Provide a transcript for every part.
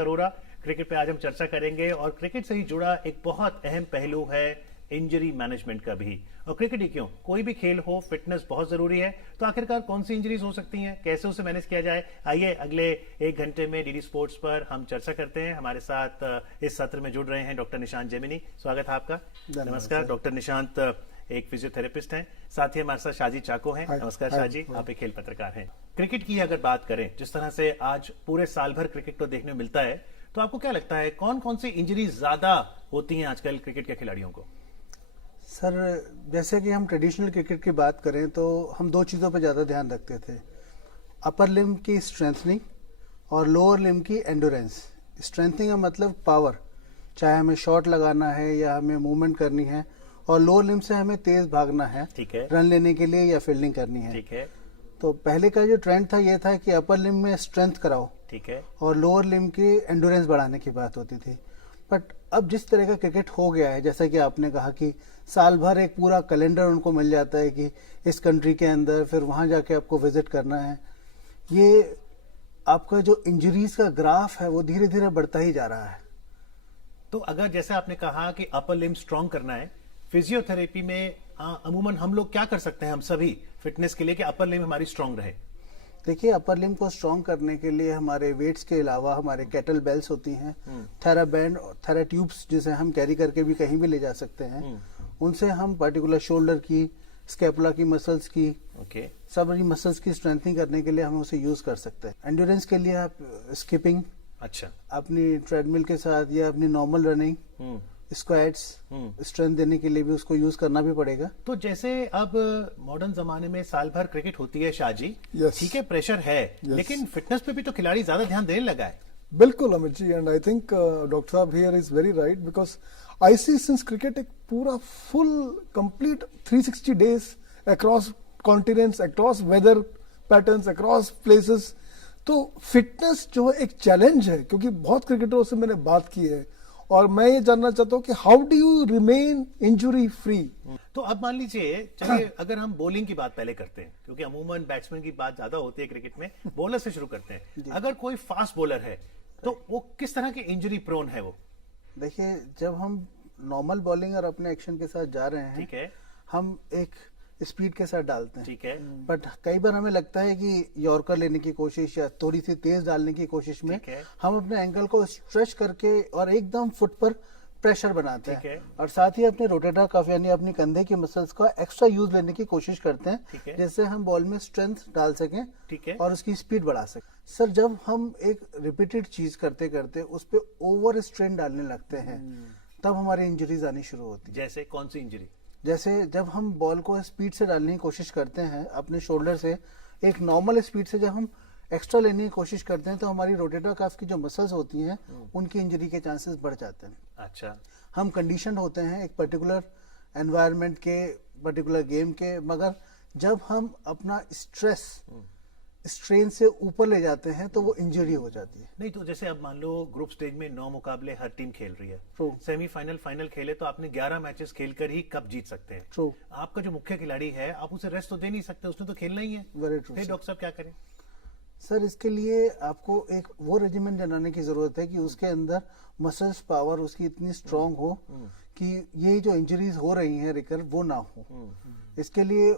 Arora. Cricket पे आज हम चर्चा करेंगे और क्रिकेट से ही जुड़ा एक बहुत अहम पहलू है इंजरी मैनेजमेंट का भी। और क्रिकेट ही क्यों, कोई भी खेल हो, फिटनेस बहुत जरूरी है। तो आखिरकार कौन सी इंजरीज हो सकती हैं, कैसे उसे मैनेज किया जाए, आइए अगले 1 घंटे में डीडी स्पोर्ट्स पर हम चर्चा करते हैं। हमारे साथ इस सत्र में जुड़ रहे हैं डॉक्टर निशांत जेमिनी। स्वागत है आपका। नमस्कार डॉक्टर निशांत, एक फिजियोथेरेपिस्ट हैं। साथ ही हमारे साथ शाजी चाको हैं। नमस्कार शाजी, आप एक खेल पत्रकार हैं। क्रिकेट की अगर बात करें, जिस तरह से आज पूरे साल भर क्रिकेट को देखने को मिलता है, तो आपको क्या लगता है कौन कौन सी इंजरीज ज्यादा होती हैं आजकल क्रिकेट के खिलाड़ियों को? सर, जैसे कि हम ट्रेडिशनल क्रिकेट की बात करें तो हम दो चीज़ों पर ज़्यादा ध्यान रखते थे, अपर लिम्ब की स्ट्रेंथनिंग और लोअर लिम्ब की एंडोरेंस। स्ट्रेंथनिंग का मतलब पावर, चाहे हमें शॉट लगाना है या हमें मूवमेंट करनी है, और लोअर लिम्ब से हमें तेज भागना है, ठीक है, रन लेने के लिए या फील्डिंग करनी है। ठीक है। तो पहले का जो ट्रेंड था ये था कि अपर लिम्ब में स्ट्रेंथ कराओ, ठीक है, और लोअर लिम्ब की एंडोरेंस बढ़ाने की बात होती थी। बट अब जिस तरह का क्रिकेट हो गया है, जैसा कि आपने कहा कि साल भर एक पूरा कैलेंडर उनको मिल जाता है कि इस कंट्री के अंदर फिर वहां जाके आपको विजिट करना है, ये आपका जो इंजरीज का ग्राफ है वो धीरे धीरे बढ़ता ही जा रहा है। तो अगर जैसे आपने कहा कि अपर लिम्ब स्ट्रांग करना है, फिजियोथेरेपी में अमूमन हम लोग क्या कर सकते हैं, हम सभी फिटनेस के लिए, कि अपर लिम्ब हमारी स्ट्रांग रहे? देखिए, अपर लिम्ब को स्ट्रांग करने के लिए हमारे वेट्स के अलावा हमारे केटल बेल्स होती हैं, थेरा बैंड और थेरा ट्यूब्स, जिसे हम कैरी करके भी कहीं भी ले जा सकते हैं। उनसे हम पर्टिकुलर शोल्डर की, स्कैपुला की मसल्स की, सभी मसल्स की स्ट्रेंथनिंग करने के लिए हम उसे यूज कर सकते हैं। एंड्योरेंस के लिए आप स्किपिंग, अच्छा, अपनी ट्रेडमिल के साथ या अपनी नॉर्मल रनिंग, स्क्वाट्स, स्ट्रेंथ देने के लिए भी उसको यूज करना भी पड़ेगा। तो जैसे अब मॉडर्न जमाने में साल भर क्रिकेट होती है शाजी, ठीक है, प्रेशर है, लेकिन फिटनेस पे भी तो खिलाड़ी ज्यादा ध्यान देने लगा है। बिल्कुल Amit ji, and I think doctor साहब here is very right, because I see since cricket एक पूरा full complete 360 days across continents, across weather patterns, across places, तो फिटनेस जो है एक चैलेंज है। क्योंकि बहुत क्रिकेटरों से मैंने बात की है और मैं ये जानना चाहता हूँ कि how do you remain injury free. तो अब मान लीजिए, चलिए अगर हम बॉलिंग की बात पहले करते हैं, क्योंकि अमूमन बैट्समैन की बात ज्यादा होती है क्रिकेट में, बॉलर से शुरू करते हैं। अगर कोई फास्ट बॉलर है तो वो किस तरह की इंजरी प्रोन है वो? देखिए, जब हम नॉर्मल बॉलिंग और अपने एक्शन के साथ जा रहे हैं, ठीक है, हम एक स्पीड के साथ डालते हैं, ठीक है, बट कई बार हमें लगता है कि यॉर्कर लेने की कोशिश या थोड़ी सी तेज डालने की कोशिश में हम अपने एंकल को स्ट्रेच करके और एकदम फुट पर प्रेशर बनाते हैं, और साथ ही अपने रोटेटर कफ यानी अपनी कंधे की मसल्स का एक्स्ट्रा यूज लेने की कोशिश करते हैं, जिससे हम बॉल में स्ट्रेंथ डाल सकें, ठीक है, और उसकी स्पीड बढ़ा सकें। सर, जब हम एक रिपीटेड चीज करते करते उस पर ओवर स्ट्रेन डालने लगते हैं, तब हमारी इंजरीज आनी शुरू होती है। जैसे कौन सी इंजरी? जैसे जब हम बॉल को स्पीड से डालने की कोशिश करते हैं अपने शोल्डर से, एक नॉर्मल स्पीड से जब हम एक्स्ट्रा लेने की कोशिश करते हैं, तो हमारी रोटेटर कफ की जो मसल्स होती हैं उनकी इंजरी के चांसेस बढ़ जाते हैं। अच्छा, हम कंडीशन होते हैं एक पर्टिकुलर एनवायरनमेंट के, पर्टिकुलर गेम के, मगर जब हम अपना स्ट्रेस स्ट्रेन से ऊपर ले जाते हैं तो वो इंजरी हो जाती है। नहीं तो जैसे अब मान लो ग्रुप स्टेज में 9 मुकाबले हर टीम खेल रही है, सेमीफाइनल फाइनल खेले तो आपने 11 मैचेस खेलकर ही कप जीत सकते हैं। ट्रू। आपका जो मुख्य खिलाड़ी है, आप उसे रेस्ट तो दे नहीं सकते, उसने तो खेलना ही है। Very true. फिर डॉक्टर साहब क्या करें? सर, इसके लिए आपको एक वो रेजिमेंट बनाने की जरूरत है कि उसके अंदर मसल्स पावर उसकी इतनी स्ट्रांग हो कि ये जो इंजरीज हो रही हैं रिकर, वो ना हो। इसके लिए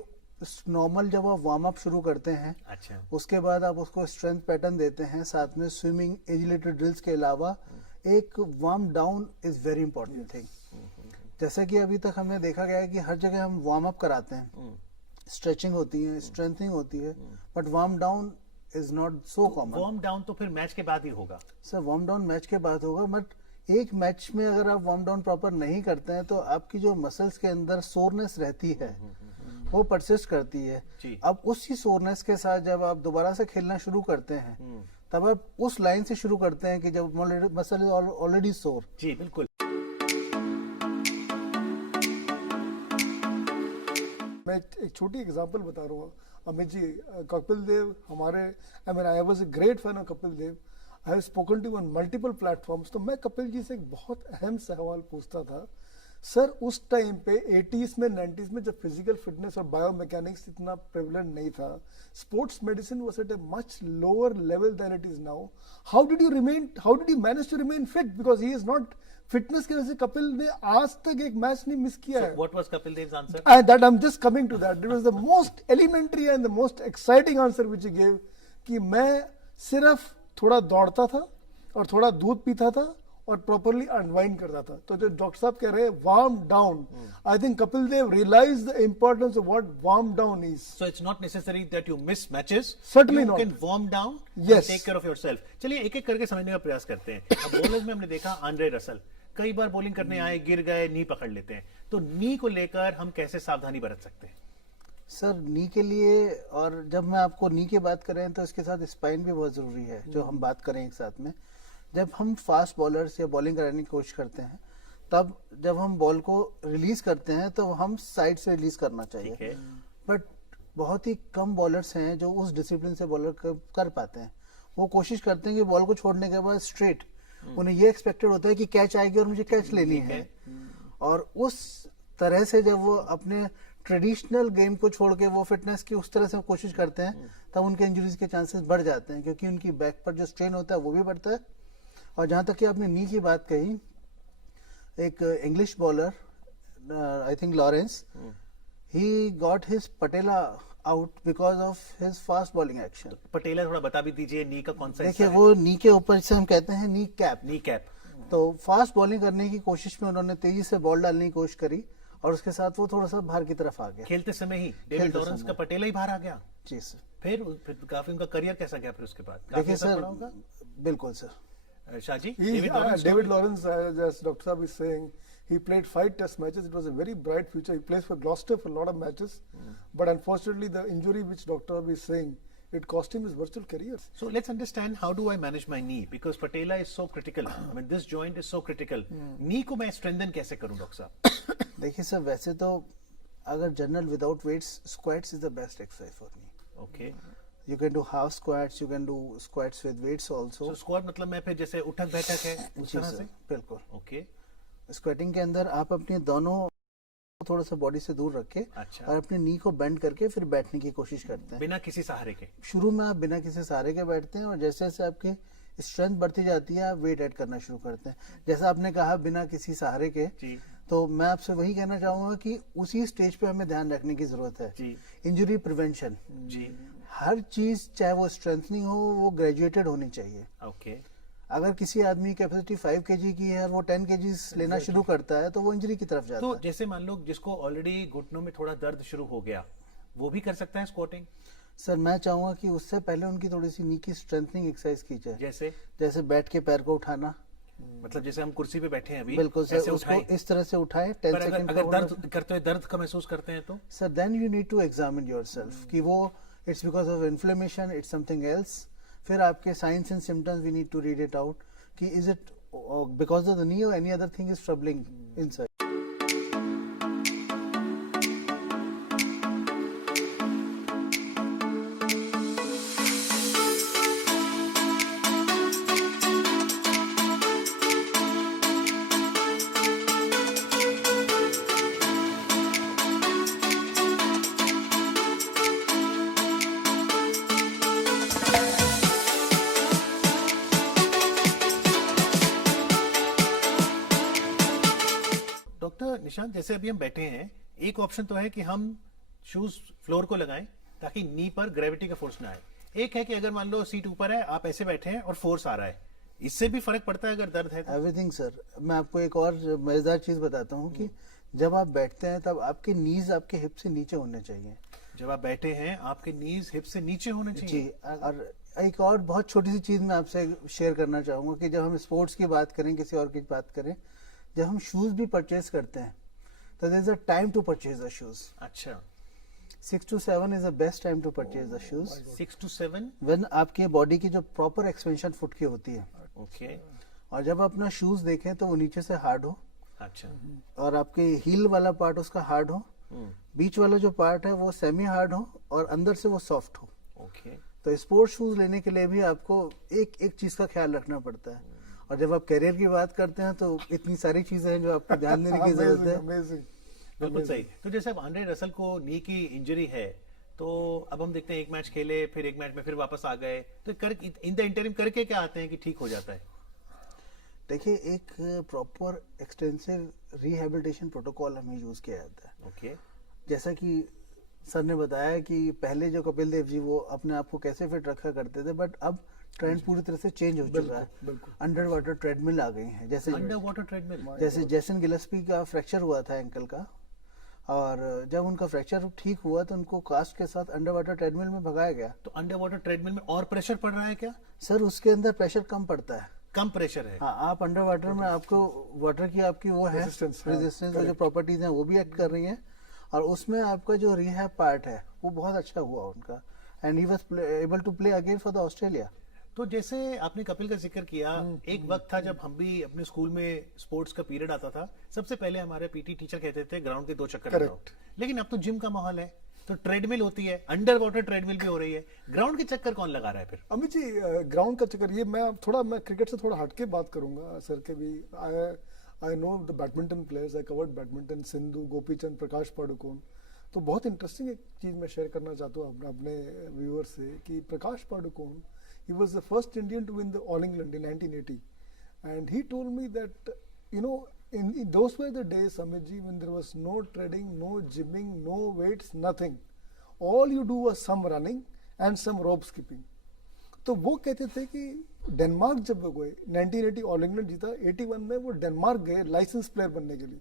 नॉर्मल जब आप वार्म अप शुरू करते हैं, अच्छा, उसके बाद आप उसको स्ट्रेंथ पैटर्न देते हैं, साथ में स्विमिंग, एजिलिटी ड्रिल्स के अलावा एक warm down is very important thing. जैसा कि अभी तक हमने देखा गया है कि हर जगह हम वार्म अप कराते हैं, स्ट्रेचिंग होती है, स्ट्रेंथनिंग होती है, but warm down is not so common. Warm down तो फिर मैच के बाद ही होगा? सर, वार्म डाउन मैच के बाद होगा, बट एक मैच में अगर आप वार्म डाउन प्रॉपर नहीं करते हैं तो आपकी जो मसल्स के अंदर सोरनेस रहती है वो परसिस्ट करती है। अब उसी सोरनेस के साथ जब आप दोबारा से खेलना शुरू करते हैं, तब आप उस लाइन से शुरू करते हैं कि जब मसल इज ऑलरेडी सोर। जी बिल्कुल। मैं एक छोटी एग्जांपल बता रहा हूँ अमित जी। कपिल देव हमारे, I was a great fan of Kapil Dev. I have spoken to on multiple platforms. तो मैं कपिल जी से एक बहुत अहम सवाल पूछता था, सर उस टाइम पे 80s में 90s में जब फिजिकल फिटनेस और बायोमैकेनिक्स इतना प्रेवलेंट नहीं था, sports medicine was at a much lower level than it is now. How did you manage to remain fit? Because he is not, fitness की वजह से कपिल ने आज तक एक मैच नहीं मिस किया है. What was Kapil Dev's answer? And that I'm just coming to that. It was the most elementary and the most exciting answer which he gave, कि मैं सिर्फ थोड़ा दौड़ता था और थोड़ा दूध पीता था और प्रॉपरली अनवाइंड करता था. तो जो डॉक्टर साहब कह रहे हैं warm down, I think Kapil Dev realise the importance of what warm down is. So it's not necessary that you miss matches. Certainly you not. can warm down Yes. and take care of yourself. चलिए एक एक करके समझने का प्रयास करते हैं. अब बॉलर्स में हमने देखा आंद्रे रसल कई बार बॉलिंग करने आए, गिर गए, नी पकड़ लेते हैं. तो नी को लेकर हम कैसे सावधानी बरत सकते हैं? सर नी के लिए, और जब मैं आपको नी की बात करें तो इसके साथ स्पाइन भी बहुत जरूरी है, जो हम बात करें एक साथ में. जब हम फास्ट बॉलर्स या बॉलिंग कराने की कोशिश करते हैं, तब जब हम बॉल को रिलीज करते हैं तो हम साइड से रिलीज करना ठीक चाहिए. है. बट बहुत ही कम बॉलर्स हैं जो उस डिसिप्लिन से बॉलर कर पाते हैं. वो कोशिश करते हैं कि बॉल को छोड़ने के बाद स्ट्रेट, उन्हें ये एक्सपेक्टेड होता है कि कैच आएगी और मुझे कैच लेनी ठीक है. और उस तरह से जब वो अपने ट्रेडिशनल गेम को छोड़ के वो फिटनेस की उस तरह से कोशिश करते हैं, तब उनके इंजरीज के चांसेस बढ़ जाते हैं, क्योंकि उनकी बैक पर जो स्ट्रेन होता है वो भी बढ़ता है. और जहां तक कि आपने नी की बात कही, एक English bowler I think Lawrence, he got his patella out because of his fast bowling action. Patella थोड़ा बता भी दीजिए नी का कौन सा देखिए हिस्सा है? वो नी के ऊपर से हम कहते हैं नी कैप. Knee cap. तो फास्ट बॉलिंग करने की कोशिश में उन्होंने तेजी से बॉल डालने की कोशिश करी और उसके साथ वो थोड़ा सा बाहर की तरफ आ गया. खेलते समय ही डेविड खेलते लॉरेंस समय. का पटेला ही बाहर आ गया. जी सर. फिर काफी उनका करियर कैसा गया फिर उसके बाद? काफी देखिए असर सर, पड़ा होगा. बिल्कुल sir. Shahji, David Lawrence, as Dr. Saab is saying, he played 5 test matches. It was a very bright future. He plays for Gloucester for a lot of matches. But unfortunately, the injury which Dr. Saab is saying, it cost him his virtual career. So let's understand, how do I manage my knee? Because patella is so critical. I mean, this joint is so critical. Knee को मैं strengthen कैसे करूं doctor साहब? देखिए sir, वैसे तो अगर general without weights, squats is the best exercise for me. Okay. You can do half squats, you can do squats with weights also. So squat मतलब मैं फिर जैसे उठक बैठक है उस जी तरह सर, से? बिल्कुल. Okay. स्क्वाटिंग के अंदर आप अपने दोनों थोड़ा सा बॉडी से दूर रख के अच्छा. और अपने नी को बेंड करके फिर बैठने की कोशिश करते हैं. बिना किसी सहारे के. शुरू में आप बिना किसी सहारे के बैठते हैं और जैसे जैसे आपकी स्ट्रेंथ बढ़ती जाती है आप वेट ऐड करना शुरू करते हैं. जैसा आपने कहा बिना किसी सहारे के, जी. तो मैं आपसे वही कहना चाहूंगा कि उसी स्टेज पे हमें ध्यान रखने की जरूरत है. जी. इंजरी प्रिवेंशन, जी. हर चीज चाहे वो स्ट्रेंथनिंग हो वो ग्रेजुएटेड होनी चाहिए. Okay. अगर किसी आदमी की कैपेसिटी 5 kg की है और वो 10 kg लेना शुरू करता है तो वो इंजरी की तरफ जाता तो है. जैसे मान लो जिसको ऑलरेडी घुटनों में थोड़ा दर्द शुरू हो गया, वो भी कर सकता है स्क्वाटिंग? सर मैं चाहूंगा कि उससे पहले उनकी थोड़ी सी नी की स्ट्रेंथनिंग एक्सरसाइज की जाए. जैसे बैठ के पैर को उठाना. मतलब जैसे हम कुर्सी पे बैठे हैं अभी, बिल्कुल सर, ऐसे उसको उठाएं. इस तरह से उठाए 10 पर सेकंड. अगर दर्द करते हुए दर्द का महसूस करते हैं तो? Sir then you need to examine yourself कि वो it's because of inflammation, it's something else. फिर आपके signs and symptoms we need to read it out कि is it because of the knee और any other thing is troubling inside. Doctor Nishant, जैसे अभी हम बैठे हैं, एक ऑप्शन तो है कि हम शूज फ्लोर को लगाएं ताकि नी पर ग्रेविटी का फोर्स ना आए. एक है कि अगर मान लो सीट ऊपर है, आप ऐसे बैठे हैं और फोर्स आ रहा है, इससे भी फर्क पड़ता है अगर दर्द है तो? Everything sir. मैं आपको एक और मजेदार चीज बताता हूँ कि जब आप बैठते हैं तब आपके नीज आपके हिप से नीचे होने चाहिए. जब आप बैठे हैं आपके नीज हिप से नीचे होने जी. चाहिए? और एक और बहुत छोटी सी चीज मैं आपसे शेयर करना चाहूंगा कि जब हम स्पोर्ट्स की बात करें, किसी और की बात करें, जब हम शूज भी परचेज करते हैं तो there is a time to purchase the shoes. अच्छा. 6 to 7 is the best time to purchase the shoes. 6 to 7? When आपके बॉडी की जो प्रॉपर एक्सपेंशन फुट की होती है. ओके. और जब आप अपना शूज देखें तो वो नीचे से हार्ड हो अच्छा. और आपके हील वाला पार्ट उसका हार्ड हो, बीच वाला जो पार्ट है वो सेमी हार्ड हो और अंदर से वो सॉफ्ट हो. ओके. तो स्पोर्ट्स शूज लेने के लिए भी आपको एक एक चीज का ख्याल रखना पड़ता है. और जब आप करियर की बात करते हैं तो इतनी सारी चीजें हैं जो आपको ध्यान देने की जरूरत है। अमेजिंग। बिल्कुल सही। तो जैसे अब आंद्रे रसल को नी की इंजरी है, तो अब हम देखते हैं एक मैच खेले, फिर एक मैच में फिर वापस आ गए, तो कर इन द इंटरिम करके क्या आते हैं कि ठीक हो जाता है? देखिए, एक प्रॉपर एक्सटेंसिव रिहेबिलिटेशन प्रोटोकॉल हमें यूज किया जाता है। ओके। जैसा कि सर ने बताया कि पहले जो कपिल देव जी वो अपने आप को कैसे फिट रखा करते थे, बट अब ट्रेंड पूरी तरह से चेंज हो चुका है। बिल्कुल। अंडर वाटर ट्रेडमिल आ गई है। जैसे अंडर वाटर ट्रेडमिल। जैसे जैसन गिलेस्पी का फ्रैक्चर हुआ था एंकल का, और जब उनका फ्रैक्चर ठीक हुआ तो उनको कास्ट के साथ अंडर वाटर ट्रेडमिल में भगाया गया। तो अंडर वाटर ट्रेडमिल में और प्रेशर पड़ रहा है क्या? सर उसके अंदर प्रेशर कम पड़ता है। कम प्रेशर है? हाँ, आप अंडर वाटर में आपको वाटर की आपकी वो है Resistance, हाँ, रेजिस्टेंस जो प्रॉपर्टीज हैं वो भी एक्ट कर रही हैं, और उसमें आपका जो रिहैब पार्ट है वो बहुत अच्छा हुआ उनका, and he was able to play again for the Australia. तो जैसे आपने कपिल का जिक्र किया, एक वक्त था जब हम भी अपने स्कूल में स्पोर्ट्स का पीरियड आता था, सबसे पहले हमारे पीटी टीचर कहते थे ग्राउंड के 2 चक्कर लगाओ। लेकिन अब तो जिम का माहौल है, तो ट्रेडमिल होती है, अंडर वाटर ट्रेडमिल भी हो रही है, ग्राउंड के चक्कर कौन लगा रहा है फिर? अमित जी, ग्राउंड का चक्कर, ये मैं क्रिकेट से थोड़ा हटके बात करूंगा सर के भी। I know the badminton players, I covered badminton, Sindhu, Gopichand, Prakash Padukone. तो बहुत इंटरेस्टिंग एक चीज मैं शेयर करना चाहता हूँ अपने व्यूअर से कि प्रकाश Padukone, he was the first Indian to win the All England in 1980, and he told me that, you know, in those were the days, Amit ji, when there was no treading, no gymming, no weights, nothing. All you do was some running and some rope skipping. तो वो कहते थे कि Denmark जब वो गए 1980 all England जीता, 81 में वो डेनमार्क गए लाइसेंस प्लेयर बनने के लिए।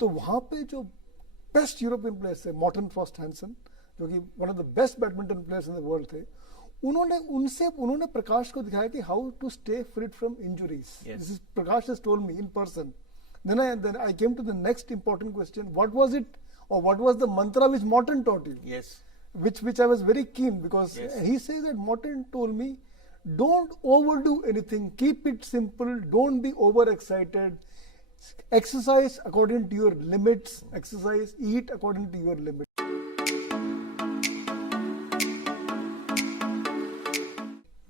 तो वहां पे जो बेस्ट यूरोपियन प्लेयर्स थे, मॉर्टन फ्रॉस्ट हैंसन, जो कि one of the best badminton players in the world थे, उन्होंने प्रकाश को दिखाया कि how to stay free from injuries. This is Prakash has told me in person. Then I came to the next important question: what was it, or what was the mantra which Morton taught you? Yes. Which I was very keen, because he says that Morton told me, don't overdo anything, keep it simple, don't be overexcited, exercise according to your limits, eat according to your limits.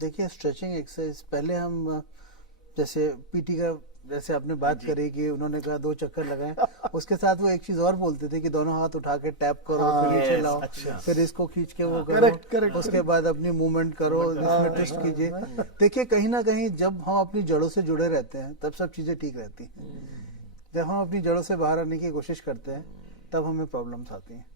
देखिए, stretching exercise पहले हम जैसे PT का जैसे आपने बात करी कि उन्होंने कहा 2 चक्कर लगाए, उसके साथ वो एक चीज और बोलते थे कि दोनों हाथ उठा के टैप करो, फिर नीचे लाओ, फिर इसको खींच के वो करो, उसके बाद अपनी मूवमेंट करो, इसमें ट्विस्ट कीजिए। देखिए, कहीं ना कहीं जब हम अपनी जड़ों से जुड़े रहते हैं तब सब चीजें ठीक रहती हैं। जब हम अपनी जड़ों से बाहर आने की कोशिश करते हैं तब हमें प्रॉब्लम्स आती हैं।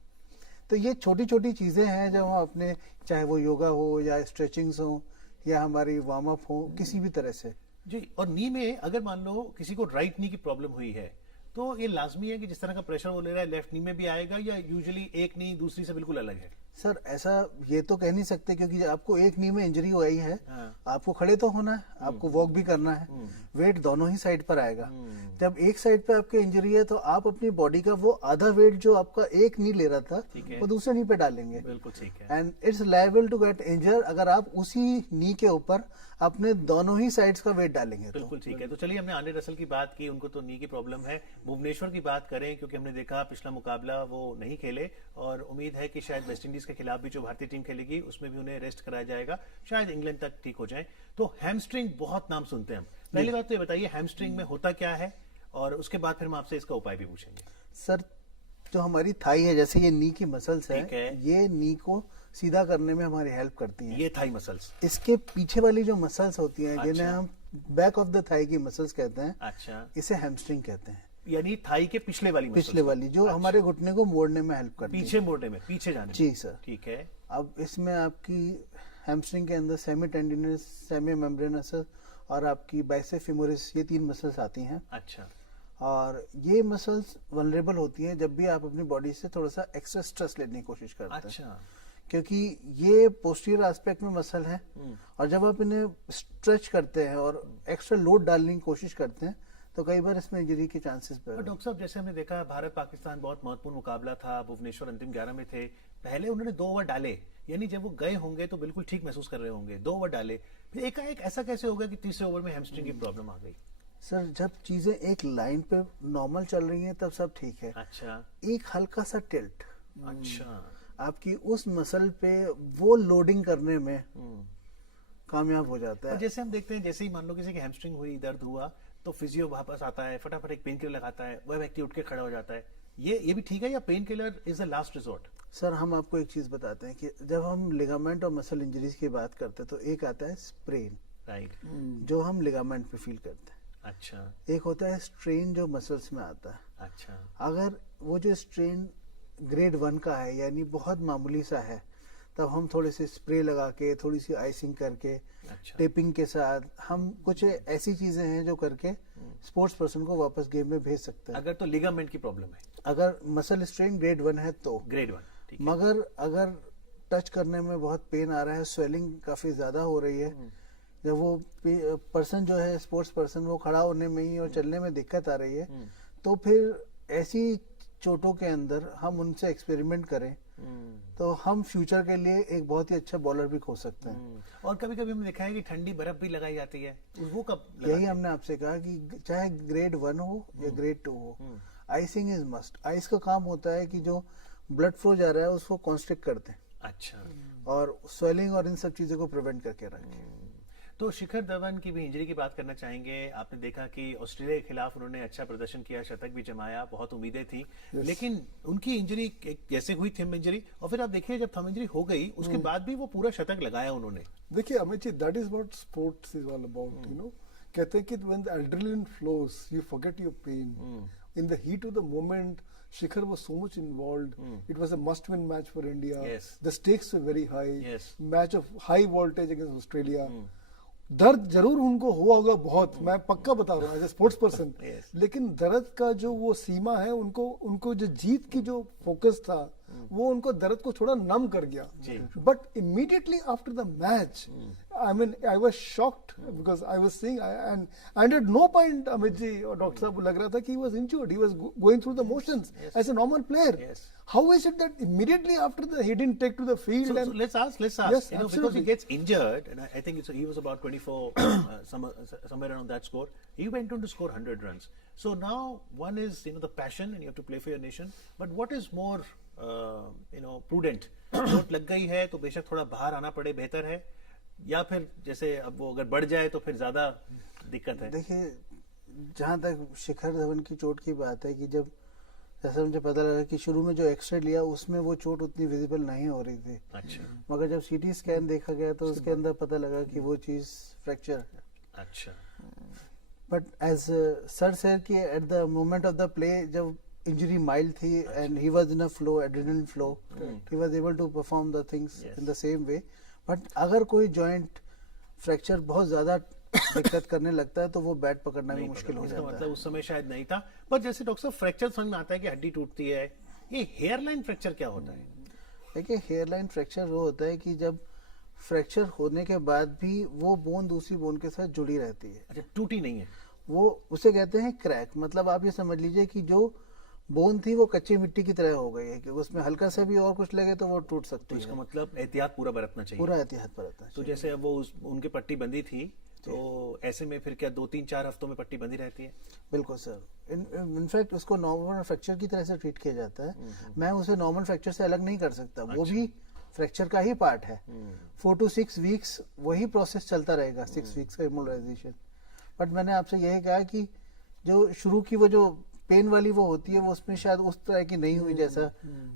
तो ये छोटी छोटी चीजें हैं जब हम अपने, चाहे वो योगा हो या स्ट्रेचिंग्स हो या हमारी वार्म अप हो, किसी भी तरह से जी। और नी में अगर मान लो किसी को राइट नी की प्रॉब्लम हुई है, तो ये लाजमी है कि जिस तरह का प्रेशर वो ले रहा है लेफ्ट नी में भी आएगा, या यूजुअली एक नी दूसरी से बिल्कुल अलग है? सर ऐसा ये तो कह नहीं सकते, क्योंकि आपको एक नी में इंजरी हुई है, आपको खड़े तो होना है, आपको वॉक भी करना है, वेट दोनों ही साइड पर आएगा। जब एक साइड पे आपके इंजरी है तो आप अपनी बॉडी का वो आधा वेट जो आपका एक नी ले रहा था वो दूसरे नी पे डालेंगे। बिल्कुल ठीक है। And it's liable to get injure अगर आप उसी नी के ऊपर अपने दोनों ही साइड्स का वेट डालेंगे। बिल्कुल ठीक है। तो चलिए, हमने आंद्रे रसल की बात की, उनको तो नी की प्रॉब्लम है। भुवनेश्वर की बात करें, क्योंकि हमने देखा पिछला मुकाबला वो नहीं खेले, और उम्मीद है कि शायद वेस्टइंडीज के खिलाफ भी जो भारतीय टीम खेलेगी उसमें भी उन्हें रेस्ट कराया जाएगा, शायद इंग्लैंड तक ठीक हो जाए। तो हैमस्ट्रिंग बहुत नाम सुनते हैं हम, पहली बात तो ये बताइए हैमस्ट्रिंग में होता क्या है, और उसके बाद फिर हम आपसे इसका उपाय भी पूछेंगे। सर, जो हमारी थाई है, जैसे ये नी की मसल्स है, ये नी को सीधा करने में हमारी हेल्प करती हैं। ये थाई मसल्स। इसके पीछे वाली जो मसल्स होती हैं, जिन्हें हम बैक ऑफ द थाई की मसल्स कहते हैं, अच्छा, इसे हैमस्ट्रिंग कहते हैं। यानी थाई के पिछले वाली पिछले वाली जो हमारे घुटने को मोड़ने में हेल्प करती है, पीछे मोड़ने में, पीछे जाने में। जी सर, ठीक है। अब इसमें आपकी हैमस्ट्रिंग के अंदर सेमी टेंडिनस, सेमी मेम्ब्रेनस और आपकी बाइसेप फेमोरिस, ये 3 मसल्स आती हैं। अच्छा। और ये मसल्स वल्नरेबल होती हैं जब भी आप अपनी बॉडी से थोड़ा सा एक्स्ट्रा स्ट्रेस लेने की कोशिश करते हैं। अच्छा। क्योंकि ये पोस्टीरियर एस्पेक्ट में मसल है, और जब आप इन्हें स्ट्रेच करते हैं और एक्स्ट्रा लोड डालने की कोशिश करते हैं तो कई बार इसमें इंजरी के चांसेस बढ़। डॉक्टर साहब, जैसे हमने देखा भारत पाकिस्तान बहुत महत्वपूर्ण मुकाबला था, भुवनेश्वर अंतिम 11 में थे, पहले उन्होंने 2 ओवर डाले, यानी जब वो गए होंगे तो बिल्कुल ठीक महसूस कर रहे होंगे, 2 ओवर डाले, फिर एकाएक ऐसा कैसे हो गया कि तीसरे ओवर में हैमस्ट्रिंग की प्रॉब्लम आ गई? सर, जब चीजें एक लाइन पे नॉर्मल चल रही हैं तब सब ठीक है। अच्छा। एक हल्का सा टिल्ट, अच्छा, आपकी उस मसल पे वो लोडिंग करने में कामयाब हो जाता और है। जैसे हम देखते हैं, जैसे ही मान लो किसी की हैमस्ट्रिंग हुई, दर्द हुआ, तो फिजियो वापस आता है, फटाफट एक पेन किलर लगाता है, वह व्यक्ति उठ के खड़ा हो जाता है। ये भी ठीक है, या pain killer is the last resort? Sir हम आपको एक चीज बताते हैं कि जब हम लिगामेंट और मसल इंजरीज की बात करते हैं तो एक आता है स्प्रेन, राइट। जो हम लिगामेंट पे फील करते हैं। अच्छा एक होता है स्ट्रेन, जो मसल्स में आता है। अच्छा। अगर वो जो स्ट्रेन ग्रेड 1 का है, यानी बहुत मामूली सा है, तब हम थोड़े से स्प्रे लगा के, थोड़ी सी आइसिंग करके, अच्छा। टेपिंग के साथ हम कुछ ऐसी चीजें हैं जो करके स्पोर्ट्स पर्सन को वापस गेम में भेज सकते हैं। अगर तो लिगामेंट की प्रॉब्लम है, अगर मसल स्ट्रेन ग्रेड 1 है तो। ग्रेड 1, ठीक है। मगर अगर टच करने में बहुत पेन आ रहा है, स्वेलिंग काफी ज्यादा हो रही है, जब वो पर्सन जो है स्पोर्ट्स पर्सन, वो खड़ा होने में ही और चलने में दिक्कत आ रही है, तो फिर ऐसी चोटों के अंदर हम उनसे एक्सपेरिमेंट करें तो हम फ्यूचर के लिए एक बहुत ही अच्छा बॉलर भी खो सकते हैं। और कभी कभी हमने देखा है कि ठंडी बर्फ भी लगाई जाती है, वो कब यही लगाते हैं? हमने आपसे कहा कि चाहे ग्रेड 1 हो या ग्रेड 2 हो, आइसिंग इज मस्ट। आइस का काम होता है कि जो ब्लड फ्लो जा रहा है उसको कॉन्स्ट्रिक्ट करते हैं अच्छा। और स्वेलिंग और इन सब चीजों को प्रिवेंट करके रखें। तो शिखर धवन की भी इंजरी की बात करना चाहेंगे। आपने देखा कि ऑस्ट्रेलिया के खिलाफ उन्होंने अच्छा प्रदर्शन किया, शतक भी जमाया, बहुत उम्मीदें थी, लेकिन उनकी इंजरी जैसे हुई थंब इंजरी, और फिर आप देखिए जब थंब इंजरी हो गई उसके बाद भी वो पूरा शतक लगाया उन्होंने। देखिए Amit ji, that is what sports is all about, you know. कहते हैं कि when the adrenaline flows you forget your pain in the heat of the moment. Shikhar was so much involved. It was a must-win match for India. Yes. The stakes were very high. Yes. Match of high voltage against Australia. दर्द जरूर उनको हुआ होगा बहुत, मैं पक्का बता रहा हूँ as a sports person. Yes. लेकिन दर्द का जो वो सीमा है, उनको जो जीत की जो फोकस था, वो उनको दर्द को थोड़ा नम कर गया। But immediately after the match, I mean I was shocked because I was seeing and at no point Amit ji और डॉक्टर साहब को लग रहा था कि he was injured, he was going through the motions as a normal player. Yes. How is it that immediately after he didn't take to the field? So let's ask. Yes, You know, because he absolutely. gets injured, and I think he was about 24, somewhere around that score. He went on to score 100 runs. So now one is, the passion, and you have to play for your nation. But what is more, prudent? चोट लग गई है तो बेशक थोड़ा बाहर आना पड़े बेहतर है, या फिर जैसे अब वो अगर बढ़ जाए तो फिर ज्यादा दिक्कत है? देखिए, जहां तक शिखर धवन की चोट की बात है कि जब जैसे मुझे पता लगा कि शुरू में जो एक्सरे लिया उसमें वो चोट उतनी विजिबल नहीं हो रही थी, अच्छा मगर जब सीटी स्कैन देखा गया तो उसके अंदर पता लगा कि वो चीज फ्रैक्चर है। अच्छा। बट एज सर सेड कि at the moment of the play जब इंजरी माइल्ड थी and he was in a flow, adrenaline flow, he was able to perform the things in the same way. But अगर कोई joint fracture बहुत ज्यादा दिक्कत करने लगता है तो वो बैट पकड़ना भी मुश्किल हो इसका जाता मतलब है। उस समय शायद नहीं था। पर जैसे डॉक्टर साहब फ्रैक्चर समझ में आता है कि हड्डी टूटती है, ये हेयरलाइन फ्रैक्चर क्या होता है? देखिए, हेयरलाइन फ्रैक्चर वो होता है कि जब फ्रैक्चर होने के बाद भी वो बोन दूसरी बोन के साथ जुड़ी रहती है। अच्छा, टूटी नहीं है? वो उसे कहते हैं क्रैक। मतलब आप ये समझ लीजिए कि जो बोन थी वो कच्ची मिट्टी की तरह हो गई है कि उसमें हल्का सा भी और कुछ लगे तो वो टूट सकती तो है। इसका मतलब एहतियात पूरा बरतना चाहिए। पूरा एहतियात बरतना तो जैसे अब वो उनके पट्टी बंदी थी, तो ऐसे में फिर क्या 2-3-4 हफ्तों में पट्टी बंदी रहती है? बिल्कुल सर। इनफैक्ट उसको नॉर्मल फ्रैक्चर की तरह से ट्रीट किया जाता है। मैं उसे नॉर्मल फ्रैक्चर से अलग नहीं कर सकता, वो भी फ्रैक्चर का ही पार्ट है। 4 to 6 वीक्स वही प्रोसेस चलता रहेगा, 6 वीक्स का इमोलाइजेशन। बट मैंने आपसे यही कहा कि जो शुरू की वो जो पेन वाली वो होती है वो उसमें शायद उस तरह की नहीं हुई जैसा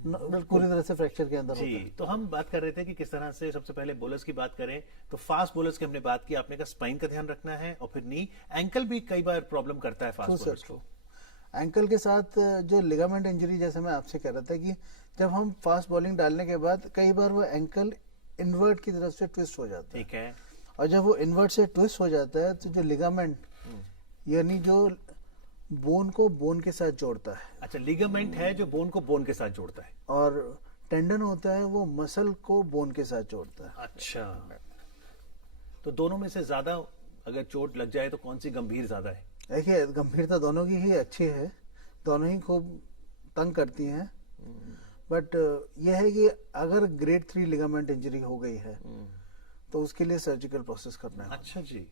पूरी तरह से फ्रैक्चर के अंदर होता जी। है। तो हम बात कर रहे थे कि किस तरह से, सबसे पहले बॉलर्स की बात करें तो फास्ट बॉलर्स की हमने बात की, आपने कहा स्पाइन का ध्यान रखना है, और फिर नी, एंकल भी कई बार प्रॉब्लम करता है फास्ट बॉलर्स को। एंकल के साथ जो लिगामेंट इंजरी, जैसे मैं आपसे कह रहा था कि जब हम फास्ट बॉलिंग डालने के बाद कई बार वो एंकल इन्वर्ट की तरफ से ट्विस्ट हो जाता है। ठीक है। और जब वो इन्वर्ट से ट्विस्ट हो जाता है तो जो लिगामेंट यानी जो बोन को बोन के साथ जोड़ता है, अच्छा, लिगामेंट है जो बोन को बोन के साथ जोड़ता है, और टेंडन होता है वो मसल को बोन के साथ जोड़ता है। अच्छा। तो दोनों में से ज्यादा अगर चोट लग जाए तो कौन सी गंभीर ज्यादा है? देखिए, गंभीरता दोनों की ही अच्छी है, दोनों ही खूब तंग करती हैं। बट यह है कि अगर ग्रेड 3 लिगामेंट इंजरी हो गई है तो उसके लिए सर्जिकल प्रोसेस करना है। अच्छा जी।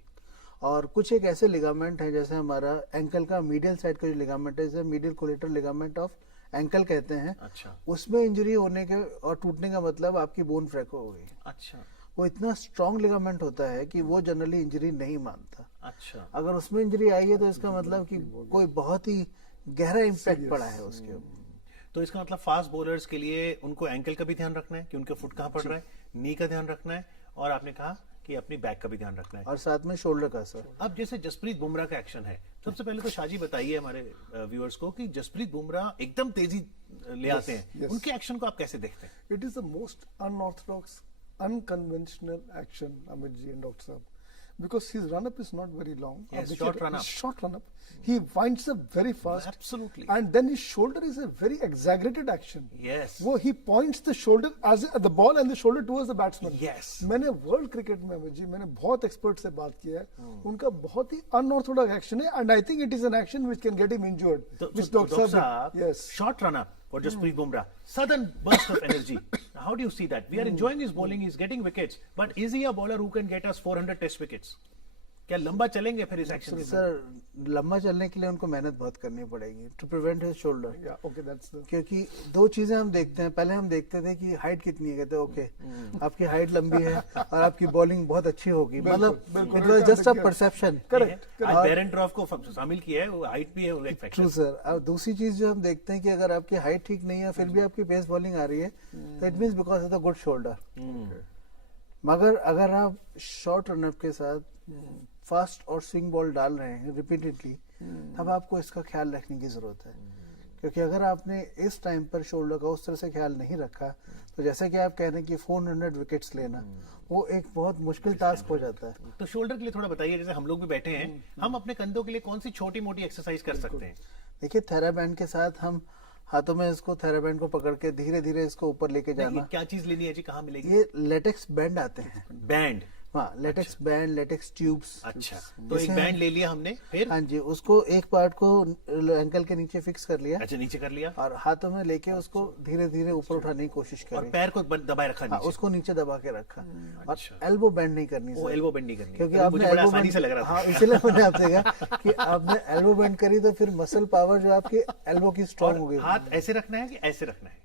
और कुछ एक ऐसे लिगामेंट है, जैसे हमारा एंकल का मीडियल साइड का जो लिगामेंट है, जैसे medial collateral ligament of ankle कहते हैं। अच्छा। उसमें इंजरी होने के और टूटने का मतलब आपकी बोन फ्रैक्चर हो गई। अच्छा। वो इतना स्ट्रॉन्ग लिगामेंट होता है कि वो जनरली इंजरी नहीं मानता। अच्छा, अगर उसमें इंजरी आई है तो इसका मतलब कि कोई बहुत ही गहरा इम्पैक्ट पड़ा है उसके ऊपर। तो इसका मतलब फास्ट बॉलर्स के लिए उनको एंकल का भी ध्यान रखना है कि उनका फुट कहाँ पड़ रहा है, नी का ध्यान रखना है, और आपने कहा कि अपनी बैक का भी ध्यान रखना है। और साथ में शोल्डर का सर। अब जैसे जसप्रीत बुमराह का एक्शन है, सबसे पहले तो शाजी बताइए हमारे व्यूअर्स को कि जसप्रीत बुमराह एकदम तेजी ले आते हैं, yes. उनके एक्शन को आप कैसे देखते हैं? It is the most unorthodox, unconventional action, Amit ji and Dr. Saab, because his run-up is not very long. Yes, Abhishek- short run-up. Short run-up. He winds up very fast. Absolutely. And then his shoulder is a very exaggerated action. Yes. वो he points the shoulder as the ball and the shoulder towards the batsman. Yes. मैंने world cricket में अमित जी मैंने बहुत expert से बात किया है, उनका बहुत ही अनऑर्थोडॉक्स एक्शन है, and I think it is an action which can get him injured. तो Which Dr. Dr. Saab- Saab, yes. short runner for Jasprit Bumrah, sudden burst of energy. How do you see that? We are enjoying his bowling, he's getting wickets, but is he a bowler who can get us 400 test wickets? क्या लंबा चलेंगे फिर इस action के साथ? Sir लंबा चलने के लिए उनको मेहनत बहुत करनी पड़ेगी to prevent his shoulder. Yeah, okay, that's the क्योंकि दो चीजें हम देखते हैं, पहले हम देखते थे कि हाइट कितनी है, कहते ओके आपकी हाइट लंबी है और आपकी बॉलिंग बहुत अच्छी होगी, मतलब बिल्कुल, it was just a perception. Correct. आज बेरेन ड्रॉफ को शामिल किया है, वो हाइट भी है, वो एक ट्रू फैक्टर। सर। अब दूसरी चीज जो हम देखते हैं कि अगर आपकी हाइट ठीक नहीं है फिर भी आपकी पेस बॉलिंग आ रही है तो it means because of the good shoulder. मगर अगर आप शॉर्ट रनअप के साथ फास्ट और स्विंग बॉल डाल रहे हैं रिपीटेडली, तब आपको इसका ख्याल रखने की जरूरत है, क्योंकि अगर आपने इस टाइम पर शोल्डर का उस तरह से ख्याल नहीं रखा तो जैसा कि आप कह रहे हैं कि 400 विकेट्स लेना वो एक बहुत मुश्किल टास्क हो जाता है। तो शोल्डर के लिए थोड़ा बताइए, जैसे हम लोग भी बैठे हैं, हम अपने कंधों के लिए कौन सी छोटी मोटी एक्सरसाइज कर सकते हैं? देखिए थेराबैंड के साथ हम हाथों में इसको थेराबैंड को पकड़ के धीरे धीरे इसको ऊपर लेके नहीं, जाना। क्या चीज लेनी है जी, कहाँ मिलेगी? ये लेटेक्स बैंड आते हैं। बैंड। हाँ, लेटेक्स बैंड, लेटेक्स ट्यूब्स। अच्छा, तो एक जैसे बैंड ले लिया हमने, फिर हाँ जी, उसको एक पार्ट को एंकल के नीचे फिक्स कर लिया अच्छा नीचे कर लिया, और हाथों में लेके उसको धीरे धीरे ऊपर उठाने की कोशिश और करी। पैर को दबाए रखा हाँ, नीचे। उसको नीचे दबा के रखा और अच्छा। एल्बो बैंड नहीं करनी वो सर। एल्बो बेंड नहीं करनी, क्योंकि तो आपने मुझे बड़ा elbow आसानी bend- से लग रहा था। हाँ, इसलिए मैंने आपसे कहा कि आपने एल्बो बैंड करी तो फिर मसल पावर जो आपकी एल्बो की स्ट्रांग हो और गई। हाथ ऐसे रखना है कि ऐसे रखना है?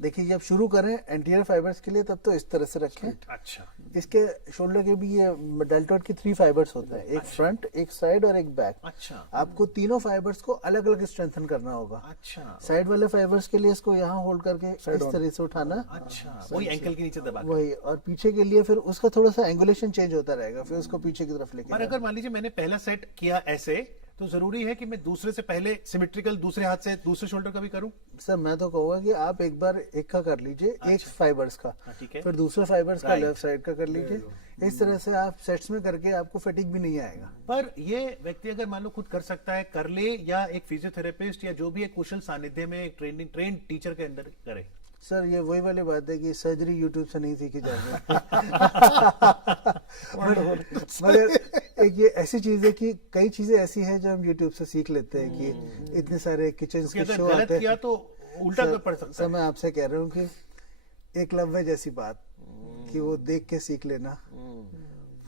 देखिए जब शुरू करें एंटीरियर फाइबर्स के लिए तब तो इस तरह से रखें। अच्छा, इसके शोल्डर के भी ये डेल्टॉइड की 3 फाइबर्स होता है, एक फ्रंट, एक साइड और एक बैक। अच्छा, आपको तीनों फाइबर्स को अलग अलग स्ट्रेंथन करना होगा। अच्छा, साइड वाले फाइबर्स के लिए इसको यहाँ होल्ड करके इस तरह से उठाना, अच्छा, वही एंकल के नीचे दबा के। वही, और पीछे के लिए फिर उसका थोड़ा सा एंगुलेशन चेंज होता रहेगा, फिर उसको पीछे की तरफ लेके और अगर मान लीजिए मैंने पहला सेट किया ऐसे, तो जरूरी है कि मैं दूसरे से पहले सिमेट्रिकल दूसरे हाथ से दूसरे शोल्डर का भी करूं? सर मैं तो कहूंगा कि आप एक बार एक का कर लीजिए, एक फाइबर्स का, ठीक है। फिर दूसरे फाइबर्स का Right. लेफ्ट साइड का कर लीजिए। इस तरह से आप सेट्स में करके आपको फटीग भी नहीं आएगा। पर ये व्यक्ति अगर मान लो खुद कर सकता है, कर ले, या एक फिजियोथेरेपिस्ट या जो भी एक कुशल सानिध्य में एक ट्रेन टीचर के अंदर करे? सर ये वही वाली बात है कि सर्जरी यूट्यूब से नहीं सीखी जाती। मगर एक ये ऐसी चीज है कि कई चीजें ऐसी हैं जो हम यूट्यूब से सीख लेते हैं कि इतने सारे किचन क्योंकि के अगर शो गलत आते किया हैं। तो उल्टा सर- पड़ सकता सर है। मैं आपसे कह रहा हूँ कि एकलव्य जैसी बात कि वो देख के सीख लेना,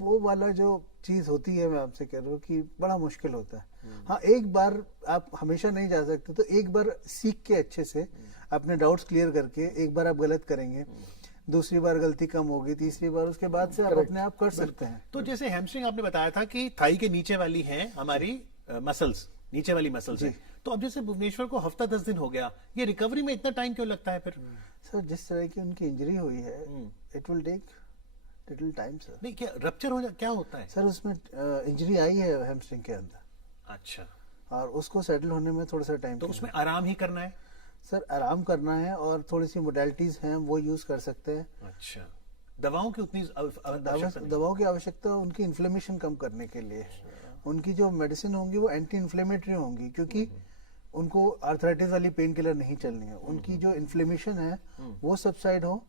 वो वाला जो चीज होती है, मैं आपसे कह रहा हूँ कि बड़ा मुश्किल होता है। हाँ, एक बार आप हमेशा नहीं जा सकते, तो एक बार सीख के अच्छे से अपने डाउट्स क्लियर करके एक बार आप गलत करेंगे, दूसरी बार गलती कम होगी, तीसरी बार उसके बाद से आप अपने आप कर सकते हैं। तो जैसे हैमस्ट्रिंग आपने बताया था कि थाई के नीचे वाली है हमारी मसल्स, नीचे वाली मसल्स है, तो अब जैसे भुवनेश्वर को हफ्ता 10 दिन हो गया, ये रिकवरी में इतना टाइम क्यों लगता है फिर? सर जिस तरह की उनकी इंजरी हुई है, it will take little time sir. नहीं, क्या रप्चर हो क्या होता है? सर उसमें इंजरी आई है हैमस्ट्रिंग के अंदर, अच्छा, और उसको सेटल होने में थोड़ा सा टाइम। तो उसमें आराम ही करना है? सर आराम करना है और थोड़ी सी मोडेलिटीज हैं वो यूज कर सकते हैं। अच्छा, दवाओं की उतनी आवश्यकता नहीं? दवाओं की आवश्यकता उनकी इन्फ्लेमेशन कम करने के लिए। उनकी जो मेडिसिन होंगी वो एंटी इन्फ्लेमेटरी होंगी, क्योंकि उनको आर्थराइटिस वाली पेन किलर नहीं चलनी है। उनकी जो इन्फ्लेमेशन है वो सबसाइड हो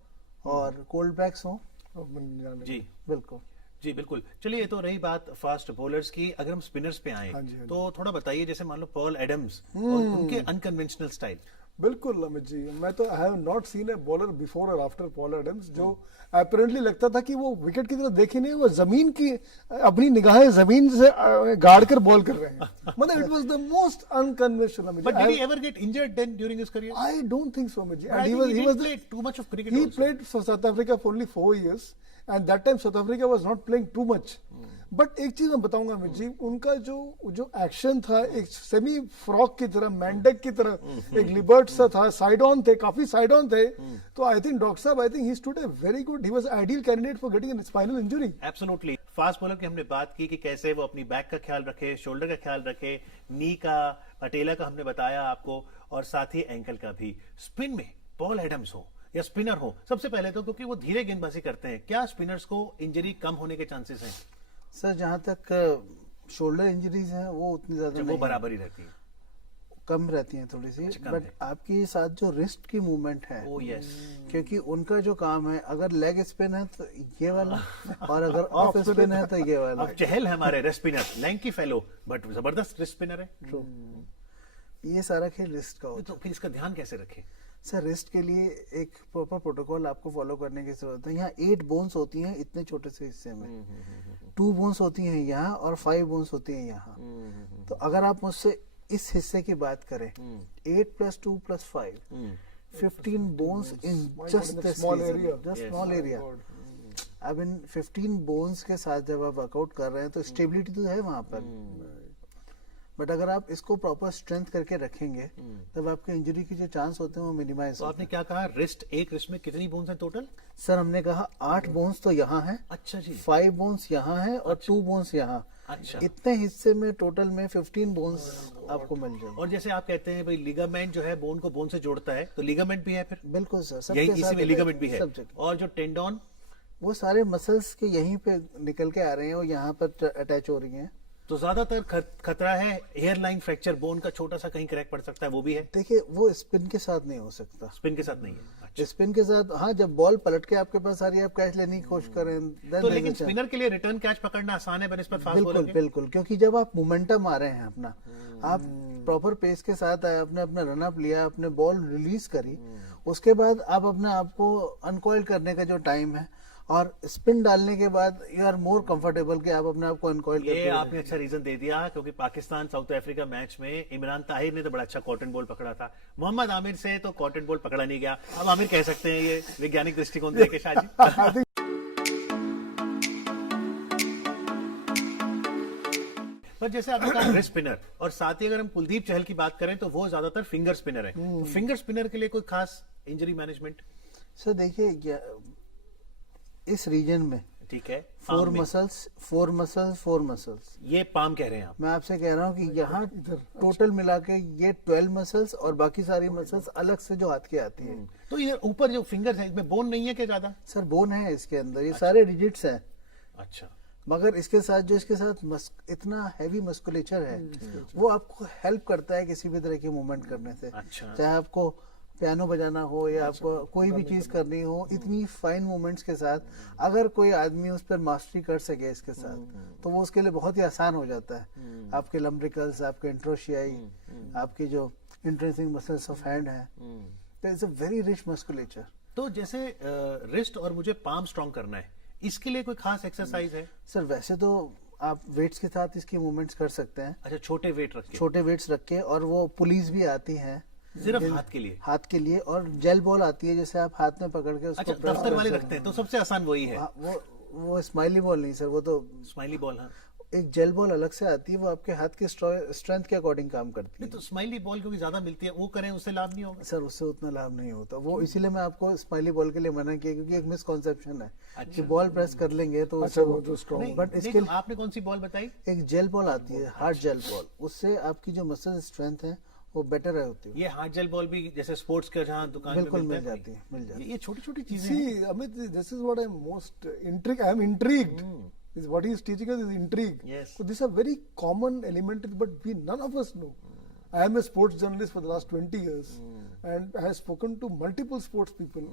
और कोल्ड पैक्स हो। जी बिल्कुल जी बिल्कुल। चलिए, ये तो रही बात फास्ट बॉलर्स की। अगर हम स्पिनर्स पे आए हाँ जी, हाँ जी। तो थोड़ा बताइए, जैसे मान लो पॉल एडम्स और उनके अनकन्वेंशनल स्टाइल। बिल्कुल अमित जी, मैं तो I have not seen a bowler before और आफ्टर पॉल एडम्स जो अपेरेंटली लगता था कि वो विकेट की तरफ देखे नहीं, वो जमीन की अपनी निगाहें जमीन से गाड़ कर बॉल कर रहे हैं. मतलब it was the most unconventional Amit But ji. did he ever get injured then during his career? I don't think so, Amit ji. But I And think he was didn't play too much of cricket he also. played for South Africa for only 4 years, and that time South Africa was not playing too much. But एक चीज मैं बताऊंगा अमित जी, उनका जो action था एक semi frock की तरह, मैंडेक की तरह, एक लिबर्ट सा था, साइड ऑन थे, काफी साइड ऑन थे. तो आई थिंक डॉक्टर साहब, I think he stood a very good, he was ideal candidate for getting an spinal injury. Absolutely. Fast bowler की हमने बात की कि कैसे वो अपनी बैक का ख्याल रखे, शोल्डर का ख्याल रखे, नी का, पटेला का हमने बताया आपको, और साथ ही एंकल का भी. स्पिन में पॉल एडम्स हो या स्पिनर हो, सबसे पहले तो क्योंकि वो धीरे गेंदबाजी करते हैं, क्या स्पिनर्स को इंजरी कम होने के चांसेस हैं? सर जहां तक शोल्डर इंजरीज हैं वो उतनी ज्यादा जब वो नहीं बराबर ही रहती है. कम रहती हैं थोड़ी सी. अच्छा, कम बट है. आपके साथ जो रिस्ट की मूवमेंट है, ओ यस. क्योंकि उनका जो काम है, अगर लेग स्पिन है तो ये वाला, और अगर ऑफ स्पिन है तो ये वाला. अब चहल है हमारे rest spinner, lanky fellow, but जबरदस्त रेस्ट स्पिनर है. True. ये सारा खेल रिस्ट का होता तो फिर इसका ध्यान कैसे रखें? है. सर रिस्ट के लिए एक प्रॉपर प्रोटोकॉल आपको फॉलो करने की जरूरत है. यहाँ 8 बोन्स होती हैं इतने छोटे से हिस्से में, 2 बोन्स होती हैं यहाँ और 5 बोन्स होती हैं यहाँ. तो अगर आप मुझसे इस हिस्से की बात करें, 8 + 2 + 5, 15 bones in just in a this small region, area. just Yes. small area. अब इन 15 bones के साथ जब आप वर्कआउट कर रहे हैं तो स्टेबिलिटी तो है वहां पर, बट अगर आप इसको प्रॉपर स्ट्रेंथ करके रखेंगे तब आपके इंजरी के जो चांस होते हैं वो मिनिमाइज तो होते आपने क्या कहा, रिस्ट, एक रिस्ट में कितनी बोन्स हैं टोटल? हैं. सर हमने कहा 8 बोन्स तो यहाँ है, अच्छा जी. 5 बोन्स यहाँ है और 2 बोन्स यहाँ. अच्छा. इतने हिस्से में टोटल में 15 बोन्स आपको मिल जाएंगे. और जैसे आप कहते हैं भाई लिगामेंट जो है बोन को बोन से जोड़ता है, तो लिगामेंट भी है फिर? बिल्कुल सर, यही सबके इसी साथ में लिगामेंट भी है. सब जगह. और जो टेंडोन, वो सारे मसल्स के यहीं पे निकल के आ रहे हैं और यहाँ पर अटैच हो रही हैं. तो ज्यादातर खतरा है हेयरलाइन फ्रैक्चर, बोन का छोटा सा कहीं क्रैक पड़ सकता है, वो भी है? देखिए वो स्पिन के साथ नहीं हो सकता. स्पिन के साथ नहीं है. अच्छा. स्पिन के साथ हाँ, जब बॉल पलट के आपके पास आ रही है, आप कैच लेने की कोशिश करें, then तो there's लेकिन a chance. स्पिनर के लिए रिटर्न कैच पकड़ना आसान है बनस्पत फास्ट बॉलर बिल्कुल के? बिल्कुल, क्योंकि जब आप मोमेंटम आ रहे हैं अपना, आप प्रॉपर पेस के साथ आए, आपने अपना रन अप लिया, आपने बॉल रिलीज करी, उसके बाद आप अपने आप को अनकॉइल करने का जो टाइम है और स्पिन डालने के बाद यू आर मोर कंफर्टेबल कि आप अपने आप को अनकॉइल ये करके. आपने अच्छा रीजन दे दिया, क्योंकि पाकिस्तान साउथ अफ्रीका मैच में इमरान ताहिर ने तो बड़ा अच्छा कॉटन बॉल पकड़ा था, मोहम्मद आमिर से तो कॉटन बॉल पकड़ा नहीं गया. अब आमिर कह सकते हैं ये वैज्ञानिक दृष्टिकोण देखे शाह जी. पर जैसे आपने कहा रिस्ट स्पिनर, और साथ ही अगर हम कुलदीप चहल की बात करें तो वो ज्यादातर फिंगर स्पिनर है. तो फिंगर स्पिनर के लिए कोई खास इंजरी मैनेजमेंट? सर देखिए इस रीजन में ठीक है. 4 palm में. मसल्स. ये पाम कह रहे हैं आप? मैं आपसे कह रहा हूँ कि यहाँ टोटल मिला के ये 12 मसल्स और बाकी सारी मसल्स अलग से जो हाथ की आती है. तो इधर ऊपर जो फिंगर है इसमें बोन नहीं है क्या ज्यादा? सर बोन है इसके अंदर, ये सारे डिजिट्स हैं, अच्छा. मगर इसके साथ इतना हैवी मस्कुलेचर है, वो आपको हेल्प करता है किसी भी तरह की मूवमेंट करने से. अच्छा. चाहे आपको पियानो बजाना हो या आपको कोई भी चीज करनी हो, इतनी फाइन मूवमेंट्स के साथ अगर कोई आदमी उस पर मास्टरी कर सके इसके साथ, तो वो उसके लिए बहुत ही आसान हो जाता है. आपके लम्ब्रिकल्स, आपके इंट्रोशियाई, आपकी जो इंट्रेंसिंग मसल्स ऑफ हैंड है, it's a very rich musculature. तो जैसे रिस्ट और मुझे पाम स्ट्रॉन्ग करना है, इसके लिए कोई खास एक्सरसाइज है? सर वैसे तो आप वेट्स के साथ इसकी मूवमेंट्स कर सकते हैं, अच्छा, छोटे वेट रख के? छोटे वेट्स रख के, और वो पुलिस भी आती हैं सिर्फ हाथ के लिए? हाथ के लिए, और जेल बॉल आती है जैसे आप हाथ में पकड़ के उसको अच्छा, press दफ्तर कर वाले सकते रखते हैं, तो सबसे आसान वही है. हैं. वो स्माइली बॉल नहीं सर, वो तो स्माइली बॉल. हाँ. एक जेल बॉल अलग से आती है, वो आपके हाथ के स्ट्रेंथ के अकॉर्डिंग काम करती नहीं है. तो स्माइली बॉल क्योंकि ज्यादा मिलती है, वो करें उससे लाभ नहीं होगा? सर उससे उतना लाभ नहीं होता, वो इसीलिए मैं आपको स्माइली बॉल के लिए मना किया, क्योंकि एक मिसकॉन्सेप्शन है कि बॉल प्रेस कर लेंगे तो अच्छा, वो तो strong नहीं, बट नहीं, इसके तो आपने कौन सी बॉल बताई? एक जेल बॉल आती है, हार्ड जेल बॉल, उससे आपकी जो मसल स्ट्रेंथ है वो बेटर होती है. ये हार्ड जेल बॉल भी जैसे स्पोर्ट्स के जहाँ दुकान में बिल्कुल मिलता मिल जाती है, मिल जाती है. ये छोटी छोटी चीजें See, हैं. Amit, this is what I'm most intrigued. I am intrigued. Is what he is teaching us is intrigue. Yes. So these are very common elements, but none of us know. I am a sports journalist for the last 20 years. and I have spoken to multiple sports people,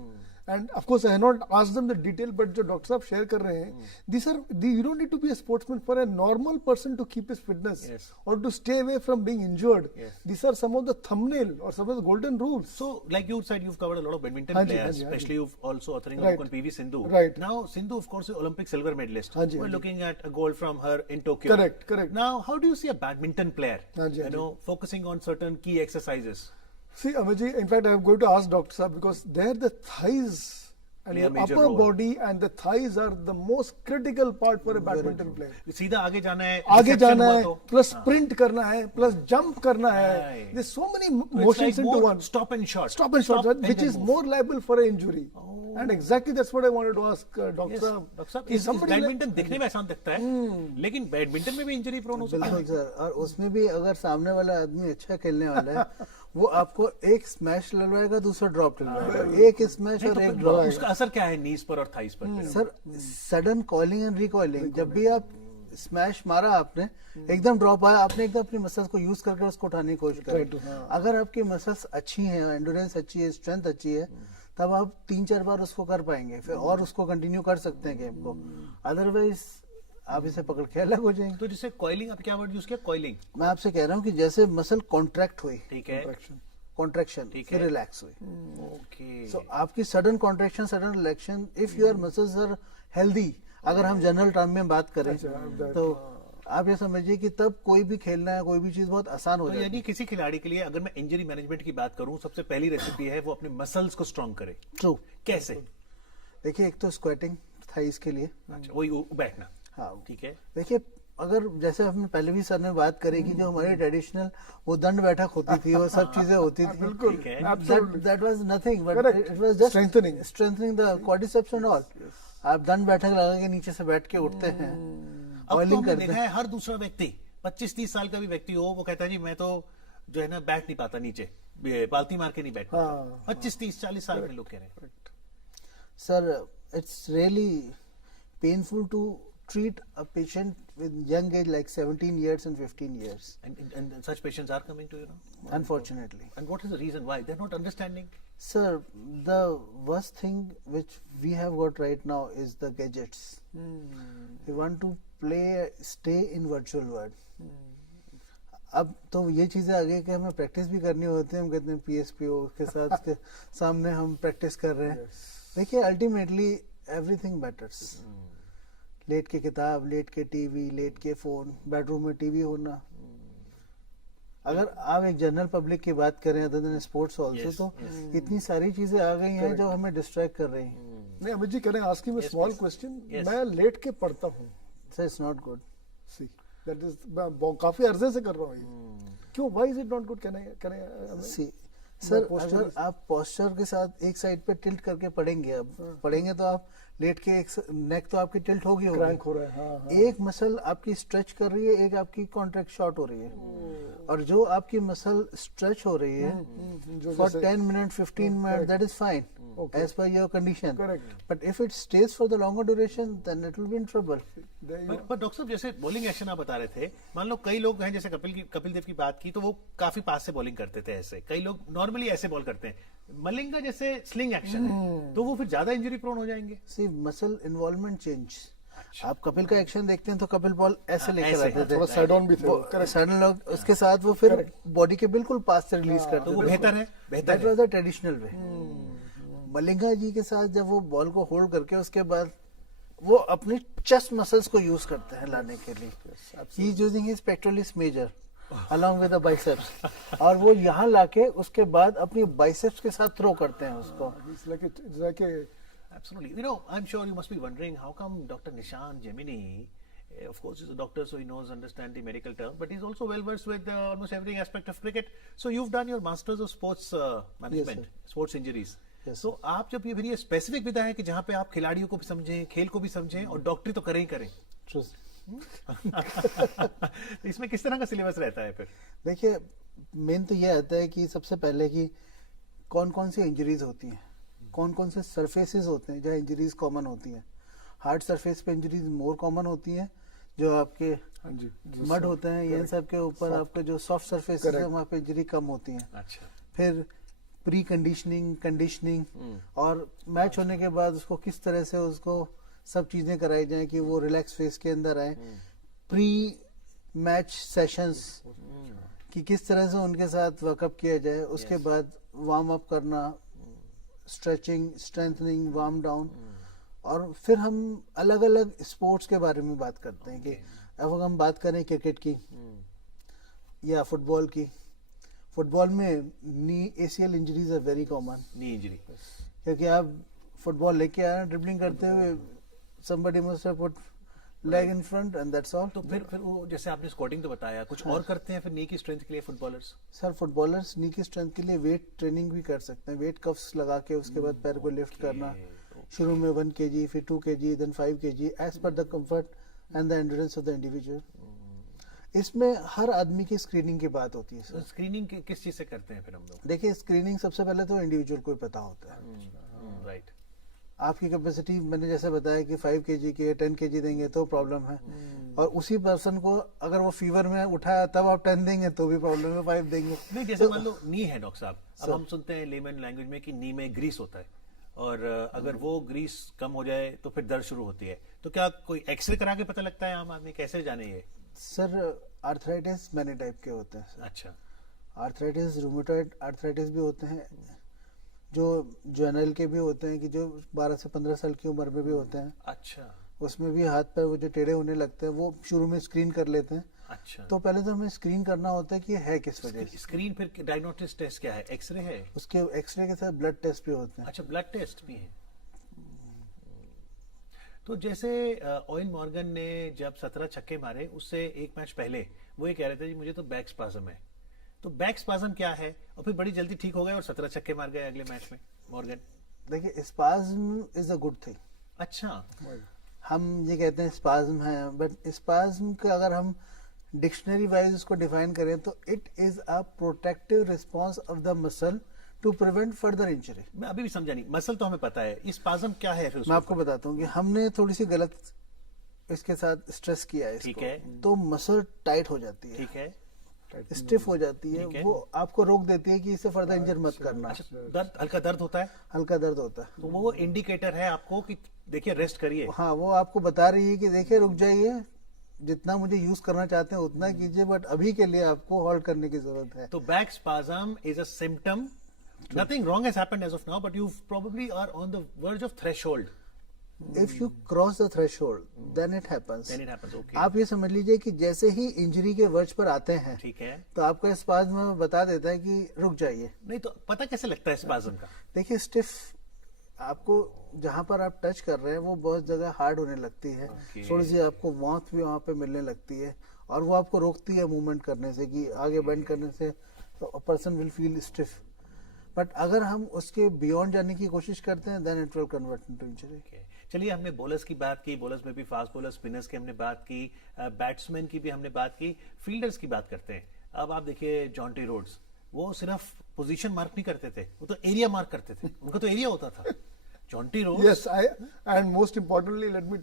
and of course I have not asked them the detail, but जो doctor साहब share कर रहे हैं, these are you don't need to be a sportsman. For a normal person to keep his fitness Yes. or to stay away from being injured, Yes. these are some of the thumbnail or some of the golden rules. So, like you said, you've covered a lot of badminton Haan ji, players, haan ji, haan ji. especially you've also authoring a Right. book on PV Sindhu. Right. Now, Sindhu, of course, is Olympic silver medalist. haan ji, We're haan ji. looking at a gold from her in Tokyo. Correct, correct. Now, how do you see a badminton player, haan ji, haan ji. focusing on certain key exercises? See, Amajji, in fact, I'm going to ask Dr. Saab because there the thighs and Play a your major upper role. body and the thighs are the most critical part for a badminton player. सीधा आगे जाना है, आगे reception जाना हुआ है, तो, plus हाँ. स्प्रिंट करना है, प्लस जंप करना है. Right. There's so many So it's motions like into more one. stop and shot. Stop and shot, and which then is move. more liable for an injury. And exactly that's what I wanted to ask Dr. Yes, Saab. Doctor साहब, कि इस somebody like- badminton दिखने में आसान दिखता है, लेकिन badminton में भी इंजरी प्रोन हो सकता बिल्कुल है. सर, और उसमें भी अगर सामने वाला आदमी अच्छा खेलने वाला है वो आपको एक स्मैश डलवाएगा, दूसरा ड्रॉप डलवाएगा, एक स्मैश नहीं, और तो एक फिर ड्रॉप. उसका असर क्या है नीज पर और थाइस पर? फिर? Sir, sudden calling and recalling, जब भी आप स्मैश मारा आपने, एकदम ड्रॉप आया, आपने एकदम अपनी मसल्स को यूज करके उसको उठाने की कोशिश Right, करी. हाँ. अगर आपकी मसल्स अच्छी हैं, एंडोरेंस अच्छी है, स्ट्रेंथ अच्छी है, तब आप 3-4 बार उसको कर पाएंगे, फिर और उसको कंटिन्यू कर सकते हैं गेम को. अदरवाइज आप इसे पकड़ के अलग हो जाएंगे. तो जिससे कॉइलिंग, आप क्या वर्ड यूज किया? कॉइलिंग, मैं आपसे कह रहा हूँ कि जैसे मसल कॉन्ट्रैक्ट हुई, ठीक है. Contraction. कॉन्ट्रैक्शन, ठीक फिर है. रिलैक्स हुई. ओके. सो आपकी sudden contraction, sudden relaxation, if your muscles are healthy, अगर हम जनरल टर्म में बात करें, अच्छा, तो आप ये समझिए कि तब कोई भी खेलना है, कोई भी चीज बहुत आसान हो तो जाती यानी किसी खिलाड़ी के लिए अगर मैं इंजरी मैनेजमेंट की बात करूं, सबसे पहली रेसिपी है वो अपने मसल्स को स्ट्रांग करे. है. ट्रू. कैसे? देखिए, एक तो स्क्वेटिंग थाइस के लिए. अच्छा, वही बैठना. हाँ, ठीक है. देखिए, अगर जैसे हमने पहले भी सर ने बात करी कि जो हमारी ट्रेडिशनल वो दंड बैठक होती थी, वो सब चीजें होती थी. बिल्कुल, ठीक है. absolutely. That was nothing, but Correct. it was just Strengthening the quadriceps and all. आप दंड बैठक लगा के नीचे से बैठ के उठते हैं, अब तो ऑयलिंग हमने करते देखा हैं. है हर दूसरा व्यक्ति 25-30 साल का भी व्यक्ति हो, वो कहता है जी मैं तो जो है ना बैठ नहीं पाता नीचे, पालती मार के नहीं बैठ पाता. हाँ. 25-30-40 साल के लोग कह रहे हैं. Sir, it's really painful to treat a patient with young age like 17 years and 15 years, And such patients are coming to you now. unfortunately. And what is the reason why they're not understanding? Sir, the worst thing which we have got right now is the gadgets. We want to stay in virtual world. अब तो ये चीजें आ गई कि हमें practice भी करनी होती है. हम कहते हैं PSPO के साथ के सामने हम प्रैक्टिस कर रहे हैं. देखिए, अल्टीमेटली एवरीथिंग मैटर्स. लेट के किताब, लेट के टीवी, लेट के फोन, बेडरूम में टीवी होना. अगर आप एक जनरल पब्लिक की बात करें other than sports also, Yes, तो इतनी सारी चीजें आ गई हैं जो हमें डिस्ट्रैक्ट कर रही हैं. नहीं, Amit ji, can I ask you a Yes, small please. question? Yes. मैं लेट के पढ़ता हूँ. So it's not good. See, that is काफी अरसे से कर रहा हूँ ये. क्यों? Why is it not good? Can I? See sir, posture अगर is- आप पोस्चर के साथ एक साइड पे टिल्ट करके पढ़ेंगे, अब पढ़ेंगे तो आप लेट के एक नेक तो आपकी टिल्ट होगी क्रैंक हो रहा है. हाँ, हाँ. एक मसल आपकी स्ट्रेच कर रही है, एक आपकी कॉन्ट्रैक्ट शॉर्ट हो रही है. और जो आपकी मसल स्ट्रेच हो रही है जो फॉर जैसे- 10 minute 15 minute, that is fine Okay. As per your condition. Correct. But if it stays for the longer duration then it will be in trouble. There you go. पर doctor साहब, जैसे bowling action आप बता रहे थे, मान लो कई लोग हैं, जैसे कपिल देव की बात की तो वो काफी पास से बॉलिंग करते थे. ऐसे कई लोग नॉर्मली ऐसे बॉल करते हैं. मलिंगा जैसे स्लिंग एक्शन है, तो वो फिर ज्यादा इंजरी प्रोन हो जाएंगे. सी मसल इन्वॉल्वमेंट चेंज. अच्छा. आप कपिल का एक्शन देखते हैं तो कपिल बॉल ऐसे लेकर ऐसे, आते थे. थोड़ा साइड ऑन भी थे. वो Correct. सडन लोग उसके साथ वो फिर बॉडी के बिल्कुल पास से रिलीज तो करते वो थे. बेहतर है, बेहतर दैट है. Was the traditional way. Malinga ji के साथ जब वो बॉल को होल्ड करके उसके बाद वो अपनी चेस्ट मसल्स को यूज करते हैं लाने के लिए. He is using his pectoralis major along with the biceps, और वो यहाँ लाके उसके बाद अपनी बाइसेप्स के साथ थ्रो करते हैं उसको. It's like a Absolutely. You know, I'm sure you must be wondering how come Dr. Nishan Gemini, of course, he's a doctor, so he understands the medical term, but he's also well versed with almost every aspect of cricket. So you've done your masters of sports management, sports injuries. Yes, so आप जब ये फिर ये specific विधा है कि जहाँ पे आप खिलाड़ियों को भी समझें, खेल को भी समझें और डॉक्टरी तो करें ही करें. तो इसमें किस तरह का सिलेबस रहता है फिर? देखिए, मेन तो ये आता है कि सबसे पहले कि कौन कौन सी इंजरीज होती हैं, कौन कौन से सरफेसेस होते हैं जहाँ इंजरीज कॉमन होती हैं. हार्ड सरफेस पे इंजरीज मोर कॉमन होती हैं. जो आपके हाँ जी. मड होते हैं, ये सब के ऊपर आपके जो सॉफ्ट सरफेसेस है Correct. वहाँ पे इंजरी कम होती हैं. अच्छा. फिर प्री कंडीशनिंग, कंडीशनिंग और मैच होने के बाद उसको किस तरह से उसको सब चीजें कराई जाए कि वो रिलैक्स फेज के अंदर आए। प्री मैच सेशंस कि किस तरह से उनके साथ वर्कअप किया जाए, उसके बाद वार्म अप करना, स्ट्रेचिंग, स्ट्रेंथनिंग, वार्म डाउन, और फिर हम अलग अलग स्पोर्ट्स के बारे में बात करते हैं कि अब हम बात करें क्रिकेट की या फुटबॉल की। फुटबॉल में knee ACL injuries are very common, knee injury. क्योंकि आप फुटबॉल लेके आए ड्रिबलिंग करते हुए, somebody must have put leg in front and that's all। तो फिर वो जैसे आपने स्क्वाटिंग तो बताया, कुछ और करते हैं फिर नी की स्ट्रेंथ के लिए फुटबॉलर्स? सर फुटबॉलर्स नी की स्ट्रेंथ के लिए वेट ट्रेनिंग भी कर सकते हैं, वेट कफ्स लगा के उसके बाद पैर को लिफ्ट करना, शुरू में 1 kg, फिर 2 kg, then 5 kg, as per the comfort and the endurance of the individual. इसमें हर आदमी की स्क्रीनिंग की बात होती है तो सर। स्क्रीनिंग किस चीज से करते हैं फिर हम लोग? देखिए स्क्रीनिंग सबसे पहले तो इंडिविजुअल को ही पता होता है। राइट। आपकी कैपेसिटी मैंने जैसे बताया कि 5 kg के 10 kg देंगे तो प्रॉब्लम है, और उसी पर्सन को अगर वो फीवर में उठाया तब आप 10 देंगे तो भी प्रॉब्लम है, 5 देंगे। नहीं, जैसे मान लो नी है डॉक्टर साहब, अब हम सुनते हैं लेमन लैंग्वेज में कि नी में ग्रीस होता है, और अगर वो ग्रीस कम हो जाए तो फिर दर्द शुरू होती है, तो क्या कोई एक्सरे करा के पता लगता है आम आदमी, कैसे जाने ये? सर आर्थराइटिस मैनी टाइप के होते हैं। अच्छा। आर्थराइटिस, रूमेटॉइड आर्थराइटिस भी होते हैं, जो जनरल के भी होते हैं कि जो 12 से 15 साल की उम्र में भी होते हैं। अच्छा। उसमें भी हाथ पैर वो जो टेढ़े होने लगते हैं, वो शुरू में स्क्रीन कर लेते हैं। अच्छा। तो पहले तो हमें स्क्रीन करना होता है कि है किस वजह से। स्क्रीन फिर डायग्नोस्टिक टेस्ट क्या है? एक्सरे है? उसके एक्सरे के साथ ब्लड टेस्ट भी होते हैं। अच्छा, ब्लड टेस्ट भी है। तो जैसे ओवेन मॉर्गन ने जब 17 छक्के मारे, उससे एक मैच पहले वो ये कह रहे थे जी मुझे तो बैक स्पाज्म है। तो बैक स्पाज्म क्या है? और फिर बड़ी जल्दी ठीक हो गए और 17 छक्के मार गए अगले मैच में मॉर्गन। देखिए spasm is a good thing. अच्छा। हम ये कहते हैं स्पाज्म है, बट स्पाज्म का अगर हम डिक्शनरी वाइज उसको डिफाइन करें तो it is a protective response of the muscle to prevent further injury. मैं अभी भी समझा नहीं, मसल तो हमें पता है, ये स्पाज्म क्या है फिर? मैं आपको बताता हूँ कि हमने थोड़ी सी गलत इसके साथ स्ट्रेस किया है ठीक इसको, है। तो मसल टाइट हो जाती है, ठीक है। स्टिफ हो जाती ठीक है। है, वो आपको रोक देती है कि इसे फर्दर इंजर मत करना। अच्छा, दर्द, हल्का दर्द होता है हल्का दर्द होता है, तो वो इंडिकेटर है आपको कि देखिए रेस्ट करिए। हाँ वो आपको बता रही है कि देखिए रुक जाइए, जितना मुझे यूज करना चाहते हैं उतना कीजिए, बट अभी के लिए आपको हॉल्ट करने की जरूरत है। तो back spasm is a symptom, nothing wrong has happened as of now, but you probably are on the verge of threshold. If you cross the threshold then it happens. Then it happens, okay. आप ये समझ लीजिए कि जैसे ही injury के verge पर आते हैं, ठीक है। तो आपका स्पाज्म बता देता है कि रुक जाइए। नहीं तो पता कैसे लगता है स्पाज्म का? देखिए स्टिफ, आपको जहां पर आप टच कर रहे हैं वो बहुत जगह हार्ड होने लगती है, Okay. थोड़ी सी आपको वार्मथ भी वहां पे मिलने लगती है, और वो आपको रोकती है मूवमेंट करने से कि आगे बेंड करने से person will feel stiff. But अगर हम उसके बियॉन्ड जाने की कोशिश करते हैं then it will convert into injury. Okay. चलिए, हमने बॉलर्स की बात की, बॉलर्स में भी फास्ट बॉलर, स्पिनर्स की हमने बात की, बैट्समैन की भी हमने बात की, फील्डर्स की बात करते हैं। अब आप देखिए जॉन्टी रोड्स, वो सिर्फ पोजीशन मार्क नहीं करते थे, वो तो एरिया मार्क करते थे, उनका तो एरिया होता था। Jonty Rhodes. Yes, and most importantly, let me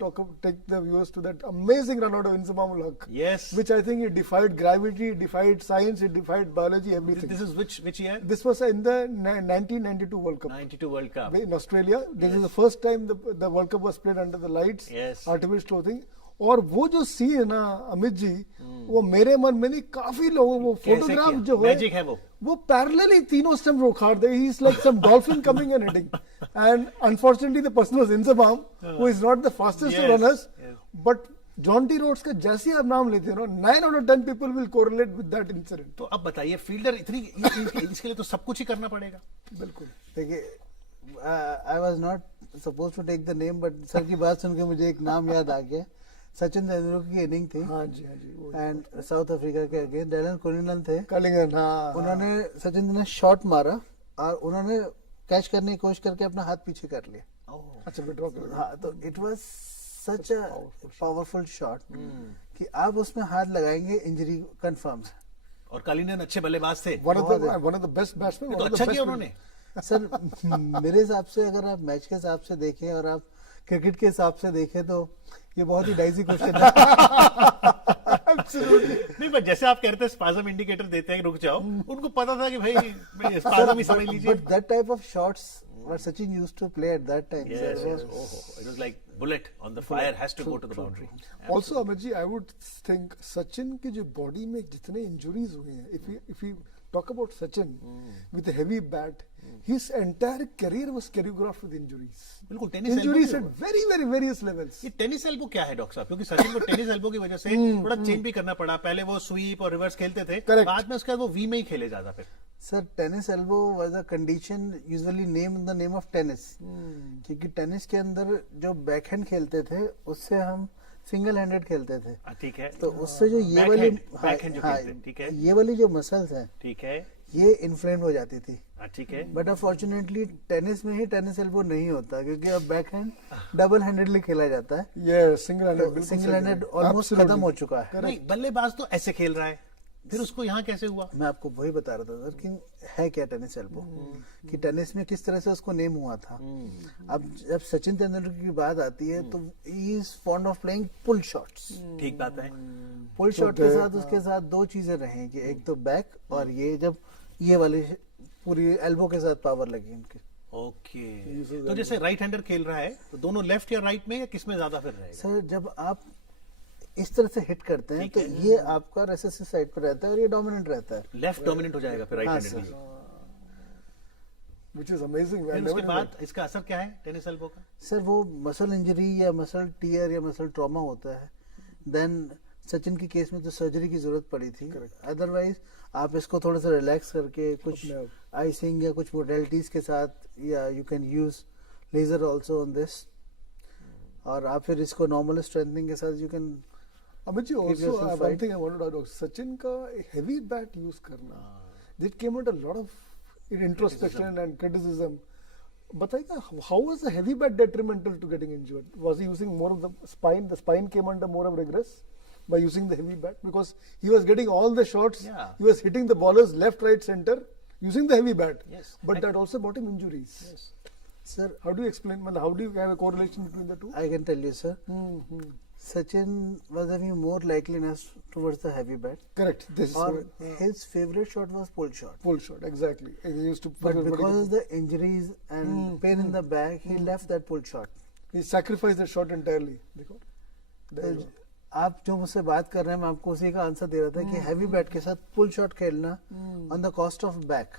take the viewers to that amazing run out of Inzamam ul Haq. Yes. Which I think it defied gravity, it defied science, it defied biology, everything. This is which year? This was in the 1992 World Cup 92 World Cup. in Australia. This is the first time the World Cup was played under the lights, Yes. artificial clothing. और वो जो scene है ना अमित जी, वो मेरे मन में नहीं, काफी लोगों वो कैसे फोटोग्राफ किया? जो है, Magic है वो पैरेलली तीनों स्टंप उखाड़ दे। He is like some dolphin coming and hitting, and unfortunately the person was Inzamam who is not the fastest Yes, runners, yes. But Jonty Rhodes का जैसे ही आप नाम लेते हो ना, 9 out of 10 people will correlate with that incident. तो अब बताइए, फील्डर इसके लिए तो सब कुछ ही करना पड़ेगा। बिल्कुल। देखिए I was not suppose to take the name, but sir की बात सुन के मुझे एक नाम याद आ गया। सचिन तेंदुलकर की इनिंग थी, हाँ जी, हाँ जी, एंड साउथ अफ्रीका के अगेंस्ट डैलन कुनिलन थे। कलिंगन, हाँ, उन्होंने सचिन ने शॉट मारा और उन्होंने कैच करने की कोशिश करके अपना हाथ पीछे कर लिया। अच्छा विड्रॉ कर। हाँ, तो it was such a powerful shot कि आप उसमें हाथ लगाएंगे इंजरी कंफर्म है। और कलिंगन अच्छे बल्लेबाज थे, one of the best batsman. तो अच्छा किया उन्होंने। सर मेरे हिसाब से अगर आप मैच के हिसाब से देखें और आप क्रिकेट के हिसाब से देखें तो ये बहुत ही डाइसी क्वेश्चन है। नहीं, पर जैसे आप कह रहे थे स्पाजम इंडिकेटर देते हैं कि रुक जाओ, उनको पता था कि भाई स्पाजम ही समझ लीजिए। But that type of shots what Sachin used to play at that time. Yes, sir, yes. Oh, it was like bullet on the fire has to go to the boundary. Also, Amit ji, I would think Sachin की जो body में जितने injuries हुए हैं, if we talk about Sachin with a heavy bat, his entire career was choreographed with injuries. बिल्कुल, tennis Injuries elbow at very various levels. ये tennis elbow क्या है डॉक्टर साहब? क्योंकि सचिन को टेनिस एल्बो की वजह से थोड़ा चेंज भी करना पड़ा। पहले वो स्वीप और रिवर्स खेलते थे, Correct. बाद में उसके बाद वो वी में ही खेले ज्यादा फिर। Sir, tennis elbow was a condition usually named in the name of tennis. क्योंकि टेनिस के अंदर जो बैकहैंड खेलते थे उससे हम सिंगल हैंडेड खेलते थे, ठीक है। तो उससे जो ये वाली बैकहैंड जो खेलते हैं, ठीक है, ये वाली जो मसल्स हैं ठीक है, ये इन्फ्लेम हो जाती थी। ठीक है। बट अनफॉर्चुनेटली टेनिस में ही टेनिस एल्बो नहीं होता, क्योंकि अब बैकहैंड डबल हैंडेडली खेला जाता है। Yes, single-handed. बिल्कुल सिंगल सही हैंडेड है। Almost Absolutely. खत्म हो चुका है। नहीं, बल्लेबाज तो ऐसे खेल रहा है, फिर उसको यहाँ कैसे हुआ? मैं आपको वही बता रहा था सर कि है क्या टेनिस एल्बो, कि टेनिस में किस तरह से उसको नेम हुआ था। अब जब सचिन तेंदुलकर की बात आती है तो he is fond of playing pull shots. ठीक बात है। पुल शॉट के साथ उसके साथ दो चीजें रही कि एक तो बैक, और ये जब ये वाली पूरी एल्बो के साथ पावर लगी उनकी। ओके, तो जैसे राइट हैंडर खेल रहा है तो दोनों लेफ्ट या राइट में, या किस में ज्यादा फिर रहेगा? सर जब आप इस तरह से हिट करते हैं तो ये आपका रेसेसिव साइड पर रहता है और ये डोमिनेंट रहता है। लेफ्ट डोमिनेंट हो जाएगा फिर राइट हाँ, हैंडर सर। में। Which is amazing. I फिर never उसके knew बाद that. इसका असर क्या है टेनिस एल्बो का? सर वो मसल इंजरी या मसल टीयर या मसल ट्रॉमा होता है, देन सचिन के केस में तो सर्जरी की जरूरत पड़ी थी। अदरवाइज आप इसको थोड़ा सा रिलैक्स करके कुछ आइसिंग या कुछ मोडेलिटीज के साथ, या you can use laser also on this, और आप फिर इसको नॉर्मल स्ट्रेंथनिंग के साथ you can. Amit ji, also yourself one right. thing I wanted to ask, Sachin का heavy bat use करना, that came out a lot of introspection and criticism. बताइएगा, how was the heavy bat detrimental to getting injured? Was he using more of the spine? The spine came under more of regress by using the heavy bat, because he was getting all the shots. Yeah. He was hitting the ballers left, right, center using the heavy bat. Yes. But that also brought him injuries. Yes. Sir How do you explain? How do you have a correlation between the two? I can tell you sir, Sachin was having more likeliness towards the heavy bat, Correct. This is or what- his favorite shot was pull shot. pull shot. Exactly. He used to. But because of the injuries and pain in the back, he left that pull shot. he sacrificed that shot entirely. देखो. There you तो go. आप जो मुझसे बात कर रहे हैं, मैं आपको उसी का आंसर दे रहा था कि हैवी बैट के साथ पुल शॉट खेलना on the cost of back.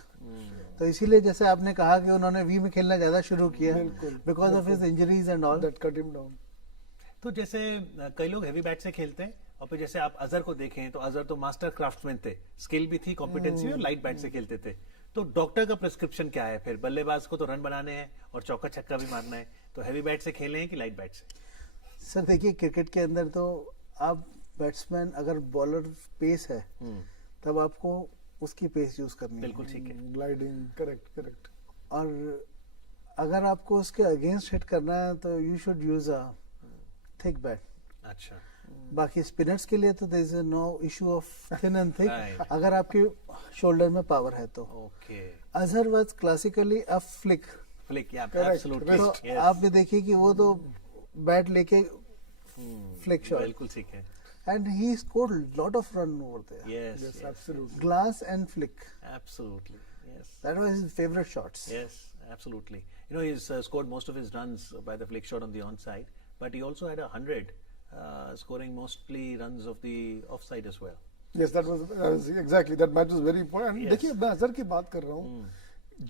तो इसीलिए जैसे आपने कहा कि उन्होंने वी में खेलना ज्यादा शुरू किया बिल्कुल, because of his injuries and all. That cut him down. तो जैसे कई लोग हैवी बैट से खेलते हैं, और फिर जैसे आप अजहर को देखें तो अजहर तो मास्टर क्राफ्ट्समैन थे, स्किल भी थी, कॉम्पिटेंसी, और लाइट बैट से खेलते थे। तो डॉक्टर का प्रिस्क्रिप्शन क्या है फिर? बल्लेबाज को तो रन बनाने हैं और चौका छक्का भी मारना है, तो हैवी बैट से खेलें कि लाइट बैट से? सर देखिए, क्रिकेट के अंदर तो आप बैट्समैन अगर बॉलर पेस है तब आपको उसकी पेस यूज करनी है, बिल्कुल ठीक है। Gliding. Correct. और अगर आपको उसके अगेंस्ट हिट करना है तो you should use a thick bat. अच्छा, बाकी स्पिनर्स के लिए तो there is no issue of thin and thick, Right. अगर आपके शोल्डर में पावर है तो। Okay, Azhar was classically a flick, flick, या Correct. एब्सोल्युटली, तो आप ये देखिए कि वो तो बैट लेके फ्लिक शॉट, बिल्कुल ठीक है। And he scored lot of run over there, yes, Yes, absolutely. Glance and flick, absolutely, yes, that was his favourite shots. yes, absolutely. You know, he's scored most of his runs by the flick shot on the onside, but he also had 100, scoring mostly runs of the offside as well. Yes, that was exactly that match was very important. Yes. देखिए, मैं अजहर की बात कर रहा हूँ,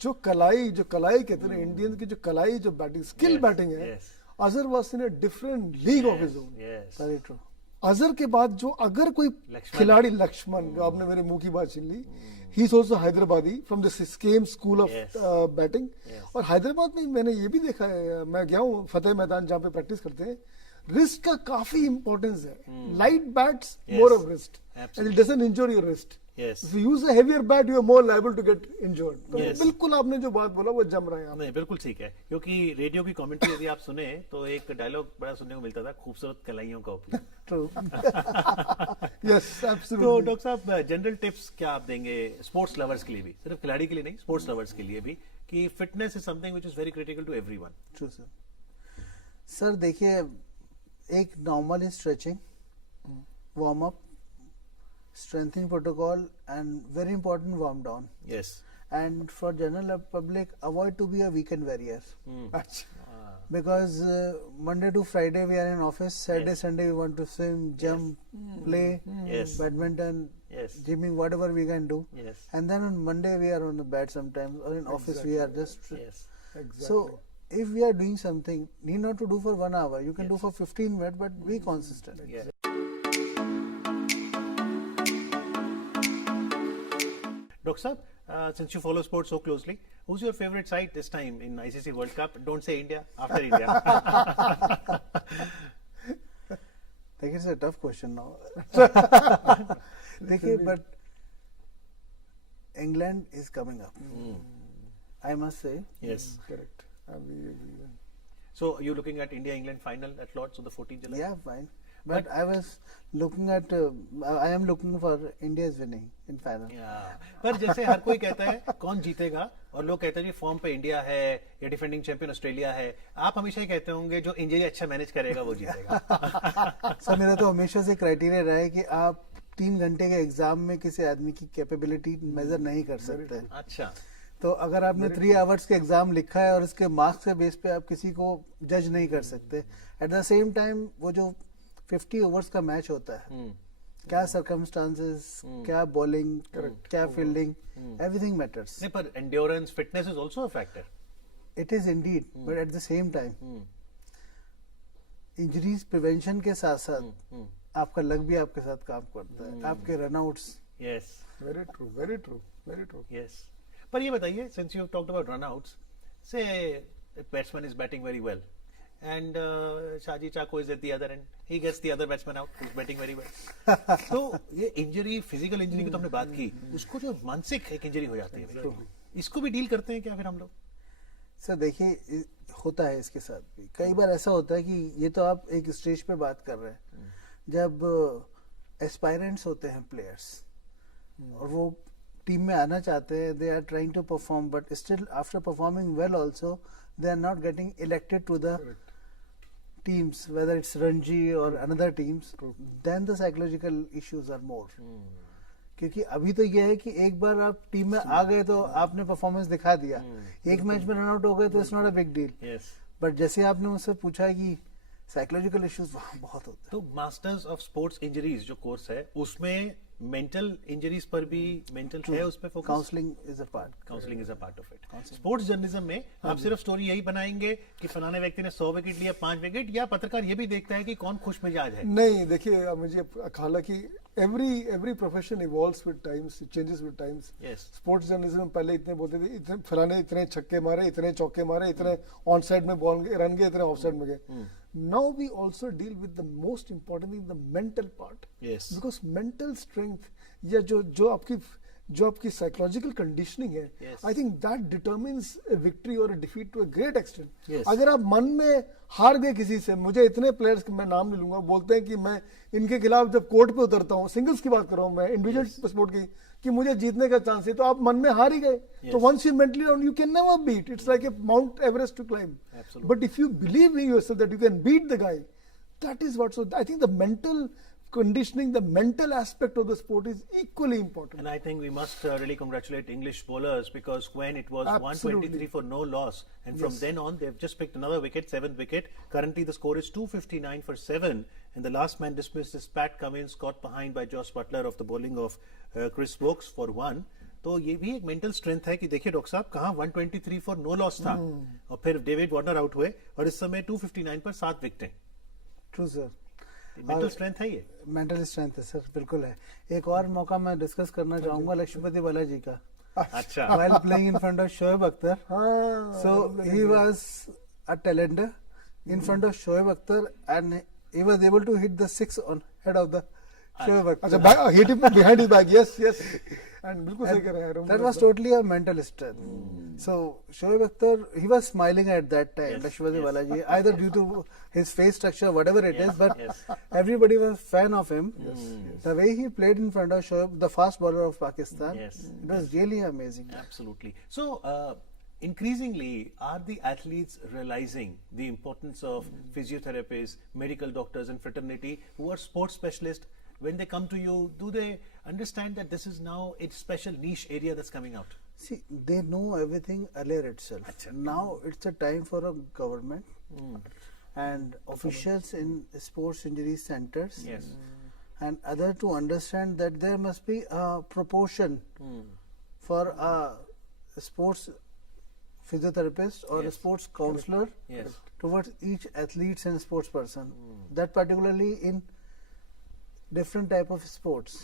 जो कलाई कहते हैं इंडियन की, जो कलाई, जो बैटिंग स्किल Yes, बैटिंग है, yes. Azhar was in a different league of his own. Yes. Very true. Azhar के बाद जो अगर कोई लक्ष्मण। खिलाड़ी, लक्ष्मण, जो आपने मेरे मुंह की बात छीन ली, he is also Hyderabadi from the same school of Yes. Batting. Yes. और हैदराबाद में मैंने ये भी देखा है, मैं गया हूँ फतेह मैदान जहाँ पे प्रैक्टिस करते हैं, रिस्ट का काफी इंपॉर्टेंस है। Light bats, Yes. More of wrist, and Absolutely. It doesn't injure your wrist. Yes. If you use a heavier bat, you are more liable to get injured. तो Yes. बिल्कुल आपने जो बात बोला वो जम रहा है यहाँ पे। नहीं, बिल्कुल ठीक है, क्योंकि रेडियो की कमेंट्री यदि आप सुने तो एक डायलॉग बड़ा सुनने को मिलता था, खूबसूरत कलाइयों का उपयोग। ट्रू। Yes, तो absolutely. डॉक्टर साहब, जनरल टिप्स क्या आप देंगे स्पोर्ट्स लवर्स के लिए भी, सिर्फ खिलाड़ी के लिए नहीं, स्पोर्ट्स लवर्स के लिए भी, कि fitness is something which is very critical to everyone? True sir. Sir देखिए, एक normal stretching, warm up, strengthening protocol, and very important warm down. Yes. And for general public, avoid to be a weekend warrior. अच्छा, Because Monday to Friday we are in office, Saturday, Yes. Sunday we want to swim, jump, play, Yes. badminton, Yes. gymming, whatever we can do. Yes. And then on Monday we are on the bed sometimes, or in office we are just. Yes. exactly. So if we are doing something, need not to do for 1 hour, you can do Yes. for 15 minutes, but be consistent. Yeah. Dr. Saab, since you follow sports so closely, who's your favorite side this time in ICC World Cup? Don't say India, after India. Like, it's a tough question now. देखिए, but England is coming up. I must say. Yes. correct. We- So you're looking at India-England final at Lord's on the 14th July? Yeah, fine. But I was looking at. I am looking for India's winning in final. Yeah. पर जैसे हर कोई कहता है कौन जीतेगा और लोग कहते हैं जी फॉर्म पे इंडिया है या डिफेंडिंग चैंपियन ऑस्ट्रेलिया है, आप हमेशा ही कहते होंगे जो इंजरी अच्छा मैनेज करेगा वो जीतेगा. सर, मेरा तो हमेशा से क्राइटेरिया रहा है कि आप 3 घंटे के एग्जाम में किसी आदमी की कैपेबिलिटी मेजर नहीं कर सकते. अच्छा. तो अगर आपने 3 आवर्स के एग्जाम लिखा है और उसके मार्क्स के बेस पे आप किसी को जज नहीं कर सकते. एट द सेम टाइम वो जो 50 ओवर्स का मैच होता है, क्या सर्कमस्टांसेस, क्या बॉलिंग, क्या फील्डिंग, एवरीथिंग मैटर्स. नहीं, पर endurance fitness is also a factor. It is Indeed, but at the same time injuries prevention के साथ साथ आपका लक भी आपके साथ काम करता है. आपके run-outs. Yes. very true, very true, very true. Yes. पर ये बताइए, since you talked about runouts, say a batsman is batting very well, and Shaji Chako is at the other end. He gets the other batsman out who's batting very well. तो ये injury, physical injury की तो हमने बात की, उसको जो मानसिक एक इंजरी हो जाती है, इसको भी डील करते हैं क्या फिर हम लोग? सर देखिए, होता है इसके साथ भी. कई बार ऐसा होता है कि ये तो आप एक स्टेज पे बात कर रहे हैं जब एस्पायरेंट्स होते हैं प्लेयर्स और वो टीम में आना चाहते हैं, they are trying to perform, but still after performing well also they are not getting elected to the teams, whether it's Ranji or another teams, then the psychological issues are more. क्योंकि अभी तो ये है कि एक बार आप team में आ गए तो आपने परफॉर्मेंस दिखा दिया, एक मैच में रन आउट हो गए तो it's not a big deal. Yes. But जैसे आपने मुझसे पूछा कि साइकोलॉजिकल इश्यूज वहाँ बहुत होते तो मास्टर्स ऑफ स्पोर्ट्स इंजरीज जो कोर्स है उसमें मेंटल इंजरीज पर भी मेंटल है, उस पे हैं. Focus. Counselling is a part. Counselling is a part of it. Sports journalism में आप सिर्फ स्टोरी यही बनाएंगे कि फलाने व्यक्ति ने 100 विकेट लिया, 5 विकेट, या पत्रकार ये भी देखता है कि कौन खुश मिजाज है? नहीं, देखिए मुझे हालांकि every profession evolves with times, changes with times. Yes. Sports journalism पहले इतने बोलते थे, इतने फलाने इतने छक्के मारे, इतने चौके मारे, इतने ऑन साइड में बॉल रन गए, इतने ऑफ साइड में गए. Now we also deal with the most important thing, the mental part. Yes. Because mental strength या जो आपकी साइकोलॉजिकल कंडीशनिंग है, Yes. I think that determines a victory और defeat to a great extent. Yes. अगर आप मन में हार गए किसी से, मुझे इतने प्लेयर्स के मैं नाम नहीं लूंगा, बोलते हैं कि मैं इनके खिलाफ जब कोर्ट पे उतरता हूँ, सिंगल्स की बात कर रहा हूँ मैं, इंडिविजुअल स्पोर्ट की, कि मुझे जीतने का चांस है, तो आप मन में हार ही गए. तो once you mentally down, you can never beat. It's like a Mount Everest to climb. Absolutely. But if you believe in yourself that you can beat the guy, that is what. So I think the mental conditioning, the mental aspect of the sport is equally important. And I think we must really congratulate English bowlers, because when it was Absolutely. 123 for no loss, and from then on they've just picked another wicket, 7th wicket. Currently the score is 259 for 7, and the last man dismissed is Pat Cummins, caught behind by Josh Butler of the bowling of Chris Brooks for 1. तो ये भी एक mental strength है कि देखिए doctor साहब, कहाँ 123 for no loss था और फिर डेविड वार्नर आउट हुए और इस समय 259 पर 7 विकेटें. True sir. मेंटल स्ट्रेंथ है ये. मेंटल स्ट्रेंथ है सर, बिल्कुल है. एक और मौका मैं डिस्कस करना चाहूंगा लक्ष्मीपति बालाजी का. अच्छा. while playing in front of Shoaib Akhtar. हाँ, So he was a talender in front of Shoaib Akhtar, and he was able to hit the 6 on head of the Shoaib Akhtar. अच्छा, hit him behind his back. Yes, yes. And बिल्कुल सही कह रहे हैं. That was totally a mental strength. So Shoaib Akhtar, he was smiling at that time, Yes, Lakshmipati yes. Balaji, either due to his face structure, whatever it Yes, is, but yes. everybody was fan of him. The way he played in front of Shoaib, the fast bowler of Pakistan, Yes, it was really amazing. Absolutely. So, increasingly, are the athletes realizing the importance of physiotherapists, medical doctors, and fraternity who are sports specialists? when they come to you, do they understand that this is now a special niche area that's coming out? See, they know everything earlier itself. Acha. Now it's a time for a government and officials in sports injury centers Yes. and other to understand that there must be a proportion for a sports physiotherapist or a Yes. sports counselor Yes. towards each athlete and sports person. That particularly in different type of sports.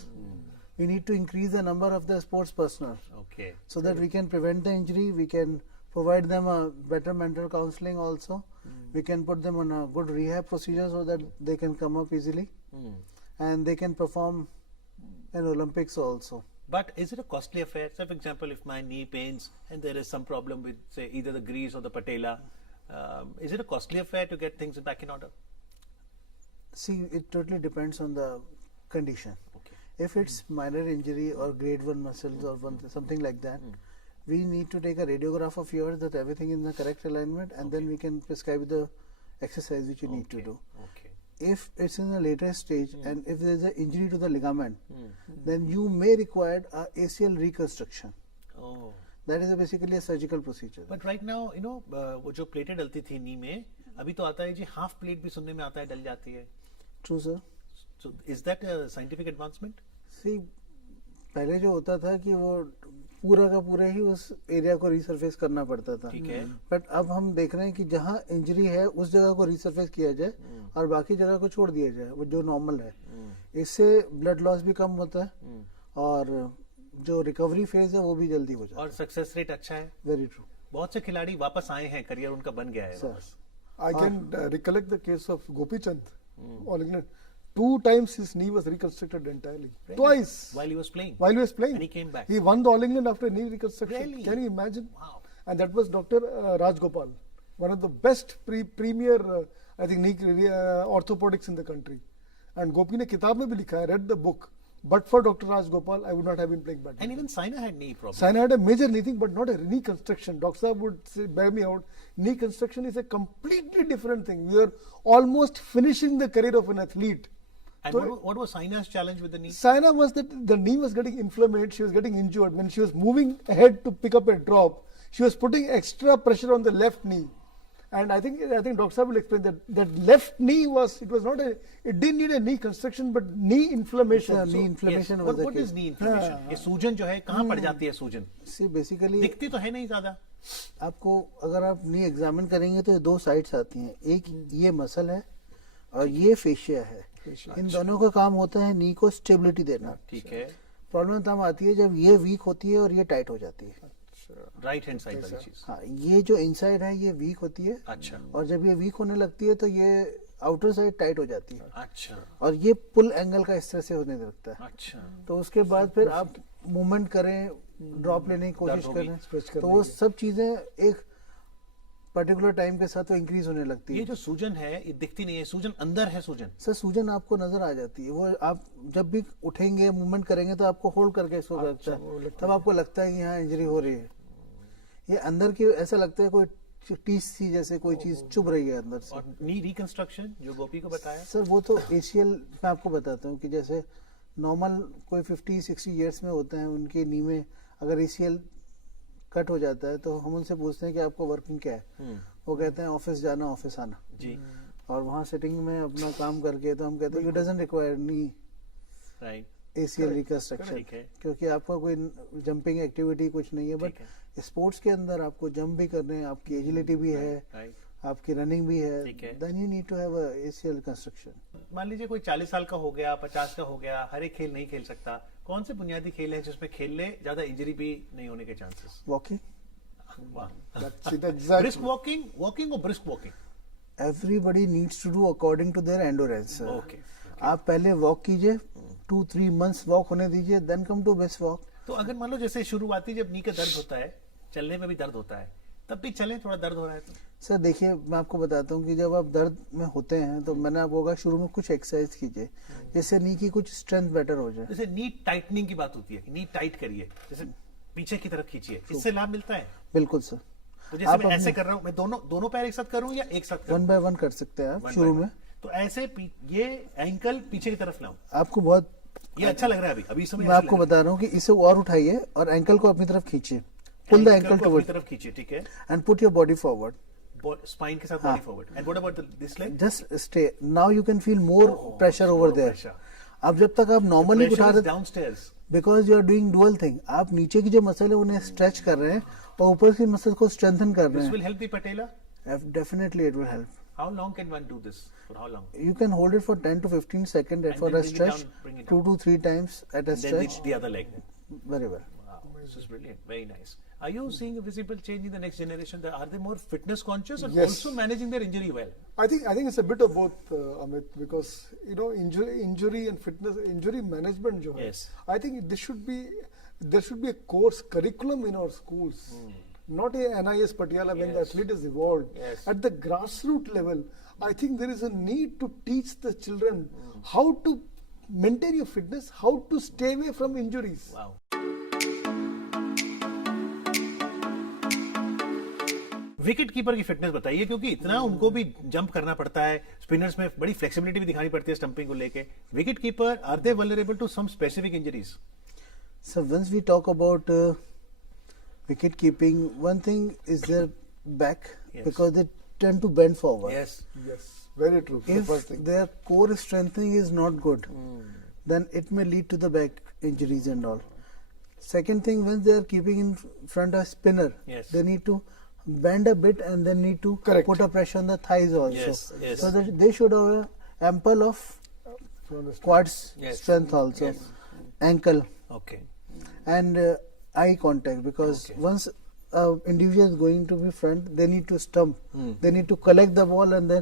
We need to increase the number of the sports personnel Okay. so that we can prevent the injury. We can provide them a better mental counseling also. We can put them on a good rehab procedure so that they can come up easily and they can perform in Olympics also. But is it a costly affair? So, for example, if my knee pains and there is some problem with, say, either the grease or the patella, is it a costly affair to get things back in order? See, it totally depends on the condition. Okay. If it's minor injury or grade 1 muscles or something like that, we need to take a radiograph of yours that everything is in the correct alignment and then we can prescribe the exercise which you need to Okay. do. Okay. If it's in a later stage and if there's an injury to the ligament, then you may require a ACL reconstruction. Oh. That is basically a surgical procedure. But right now, you know, वो जो प्लेटें डलती थी नी में, अभी तो आता है जी हाफ प्लेट भी सुनने में आता है डल जाती है. True, sir. So is that a scientific advancement? See, पहले जो होता था कि वो पूरा का पूरा ही उस एरिया को रिसरफेस करना पड़ता था. ठीक है. बट अब हम देख रहे हैं कि जहाँ इंजरी है उस जगह को रिसरफेस किया जाए और बाकी जगह को छोड़ दिया जाए वो जो नॉर्मल है. इससे ब्लड लॉस भी कम होता है और जो रिकवरी फेज है वो भी जल्दी हो जाता और सक्सेस रेट अच्छा है. है. Very true. बहुत से खिलाड़ी वापस आए हैं, करियर उनका बन गया है Sir. वापस. I can recollect the case of Gopi Chand, All England. 2 times his knee was reconstructed entirely. Really? Twice. While he was playing. While he was playing. And he came back. He won the All England after knee reconstruction. Really? Can you imagine? Wow. And that was Dr. Raj Gopal, one of the best premier, I think, knee orthopedics in the country. And Gopi ne kitab mein bhi likha, I read the book. But for Dr. Raj Gopal, I would not have been playing badminton. And even Saina had knee problems. Saina had a major knee thing, but not a knee construction. Doctor Saab would say, bear me out. Knee construction is a completely different thing. We are almost finishing the career of an athlete. And So- what was Saina's challenge with the knee? Saina was that the knee was getting inflamed, she was getting injured. When she was moving ahead to pick up a drop, she was putting extra pressure on the left knee. And I think Dr. Saab will explain that left knee it didn't need a knee construction, but knee inflammation. Sir, knee So- inflammation Yes. was the What case. is knee inflammation? ये सूजन जो है कहाँ पड़ जाती है सूजन? See, basically दिखती तो है नहीं ज्यादा. आपको अगर आप नी एग्जामिन करेंगे तो 2 साइड्स आती हैं. एक ये मसल है और ये फेशिया है. इन दोनों का काम होता है नी को स्टेबिलिटी देना. ठीक है. प्रॉब्लम तब आती है जब ये वीक होती है और ये टाइट हो जाती है. राइट हैंड साइड वाली चीज. हाँ, ये जो इनसाइड है ये वीक होती है अच्छा. और जब ये वीक होने लगती है तो ये आउटर साइड टाइट हो जाती है अच्छा. और ये पुल एंगल का इस तरह से होने लगता है. अच्छा. तो उसके बाद फिर आप मूवमेंट करें, ड्रॉप लेने की कोशिश होगी, stretch करें करने तो वो की। सब चीजें एक पर्टिकुलर टाइम के साथ वो इंक्रीज होने लगती ये है. जो सूजन है ये दिखती नहीं है. सूजन अंदर है सूजन. सर सूजन आपको नजर आ जाती है. वो आप जब भी उठेंगे मूवमेंट करेंगे तो आपको होल्ड करके इसको लगता है. तब आपको लगता है कि यहाँ इंजरी हो रही है. ये अंदर की ऐसा लगता है कोई टीस सी जैसे कोई चीज चुभ रही है अंदर से. और नी रिकंस्ट्रक्शन जो गोपी को बताया. सर वो तो एशियल मैं आपको बताता हूँ कि जैसे नॉर्मल कोई 50-60 इयर्स में होते हैं उनके नी में अगर एशियल कट हो जाता है तो हम उनसे पूछते हैं कि आपको वर्किंग क्या है. वो कहते हैं ऑफिस जाना ऑफिस आना. जी. और वहाँ सिटिंग में अपना काम करके तो हम कहते हैं you doesn't require knee right. ACL reconstruction ठीक है. क्योंकि आपका कोई जंपिंग एक्टिविटी कुछ नहीं है. ठीक बट स्पोर्ट्स के अंदर आपको जंप भी करने हैं, आपकी एजिलिटी भी है, राइट. आपकी रनिंग भी ठीक है. है. Then you need to have a ACL reconstruction. मान लीजिए कोई 40 साल का हो गया, 50 का हो गया, हर एक खेल नहीं खेल सकता. कौन से बुनियादी खेल है जिसमें खेल ले ज्यादा इंजरी भी नहीं होने के chances? Walking. See, the exact- brisk walking, walking और brisk walking. Everybody needs to do according to their endurance. Okay. आप पहले वॉक कीजिए, 2-3 मंथ्स वॉक होने दीजिए, then come to best walk. तो अगर मान लो जैसे शुरुआती जब नी का दर्द होता है, चलने में भी दर्द होता है, तब भी चलें, थोड़ा दर्द हो रहा है तो? सर देखिए मैं आपको बताता हूँ कि जब आप दर्द में होते हैं तो मैंने आपको कहा शुरू में कुछ एक्सरसाइज कीजिए जिससे नी की कुछ स्ट्रेंथ बेटर हो जाए. जैसे नी टाइटनिंग की बात होती है, नी टाइट करिए, जैसे पीछे की तरफ खींचिए, इससे लाभ मिलता है? बिल्कुल सर. तो जैसे आप मैं ऐसे अपने कर रहा हूँ, मैं दोनों पैर एक साथ करूँ या एक साथ वन करूँ? बाय वन कर सकते हैं आप One शुरू by में. one. तो ऐसे ये एंकल पीछे की तरफ लाऊं, आपको बहुत ये अच्छा लग रहा है अभी समय मैं आपको बता रहा हूँ कि इसे और उठाइए और एंकल को अपनी तरफ खींचिए, पुल द एंकल अपनी टुवर्ड तरफ खींचिए, ठीक है, and put your body forward, spine के साथ body forward, and what about this leg? Just stay, now you can feel more pressure over there. pressure. अब जब तक आप नॉर्मली उठा रहे, downstairs, because you are doing dual thing, आप नीचे की जो मसल है उन्हें स्ट्रेच कर रहे हैं और ऊपर की मसल को स्ट्रेंथन कर रहे this will help the patella. हैं। Definitely it will help. How long can one do this? For how long? You can hold it for 10 to 15 seconds And for then a bring it stretch, down, bring it 2 down. to 3 times at a Then stretch. the other leg. Very well. Wow, this is brilliant. Very nice. Are you seeing a visible change in the next generation? Are they more fitness conscious and Yes. also managing their injury well? I think it's a bit of both, Amit, because injury and fitness, injury management jo hai, Yes. I think there should be a course curriculum in our schools, not a NIS Patiala when the Yes. athlete is evolved. Yes. At the grassroots level, I think there is a need to teach the children how to maintain your fitness, how to stay away from injuries. Wow. Wicket keeper की fitness बताइए, क्योंकि इतना उनको भी jump करना पड़ता है, spinners में बड़ी फ्लेक्सिबिलिटी भी दिखानी पड़ती है स्टंपिंग को लेके। Wicket keeper, are they vulnerable to some specific injuries? So once we talk about wicket keeping, one thing is their back, Yes. because they tend to bend forward. Yes. Yes, very true. The If first thing. their core strengthening is not good, then it may lead to the back injuries and all. Second thing, when they are keeping in front a spinner, Yes. they need to bend a bit and then need to Correct. put a pressure on the thighs also. Yes, yes. So that they should have ample of From the quads Yes. strength also, Yes. ankle Okay. and eye contact, because Okay. once individual is going to be front, they need to stump, Hmm. they need to collect the ball, and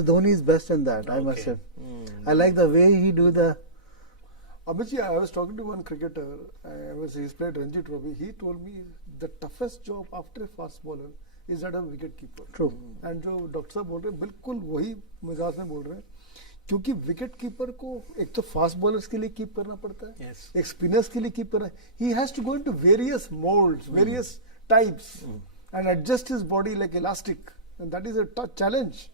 the Dhoni is best in that, I must say. Okay. I like the way he do the. Abhijit, I was talking to one cricketer. He's played Ranji Trophy. He told me the toughest job after a fast bowler is that of wicket keeper. True. And जो doctor साहब बोल रहे हैं बिल्कुल वही मिजाज में बोल रहे हैं, क्योंकि विकेट कीपर को एक तो फास्ट बॉलर्स के लिए कीप करना पड़ता है, Yes. एक स्पिनर्स के लिए कीप करना है. He has to go into various molds, various types, and adjust his body like elastic, and that is a tough challenge.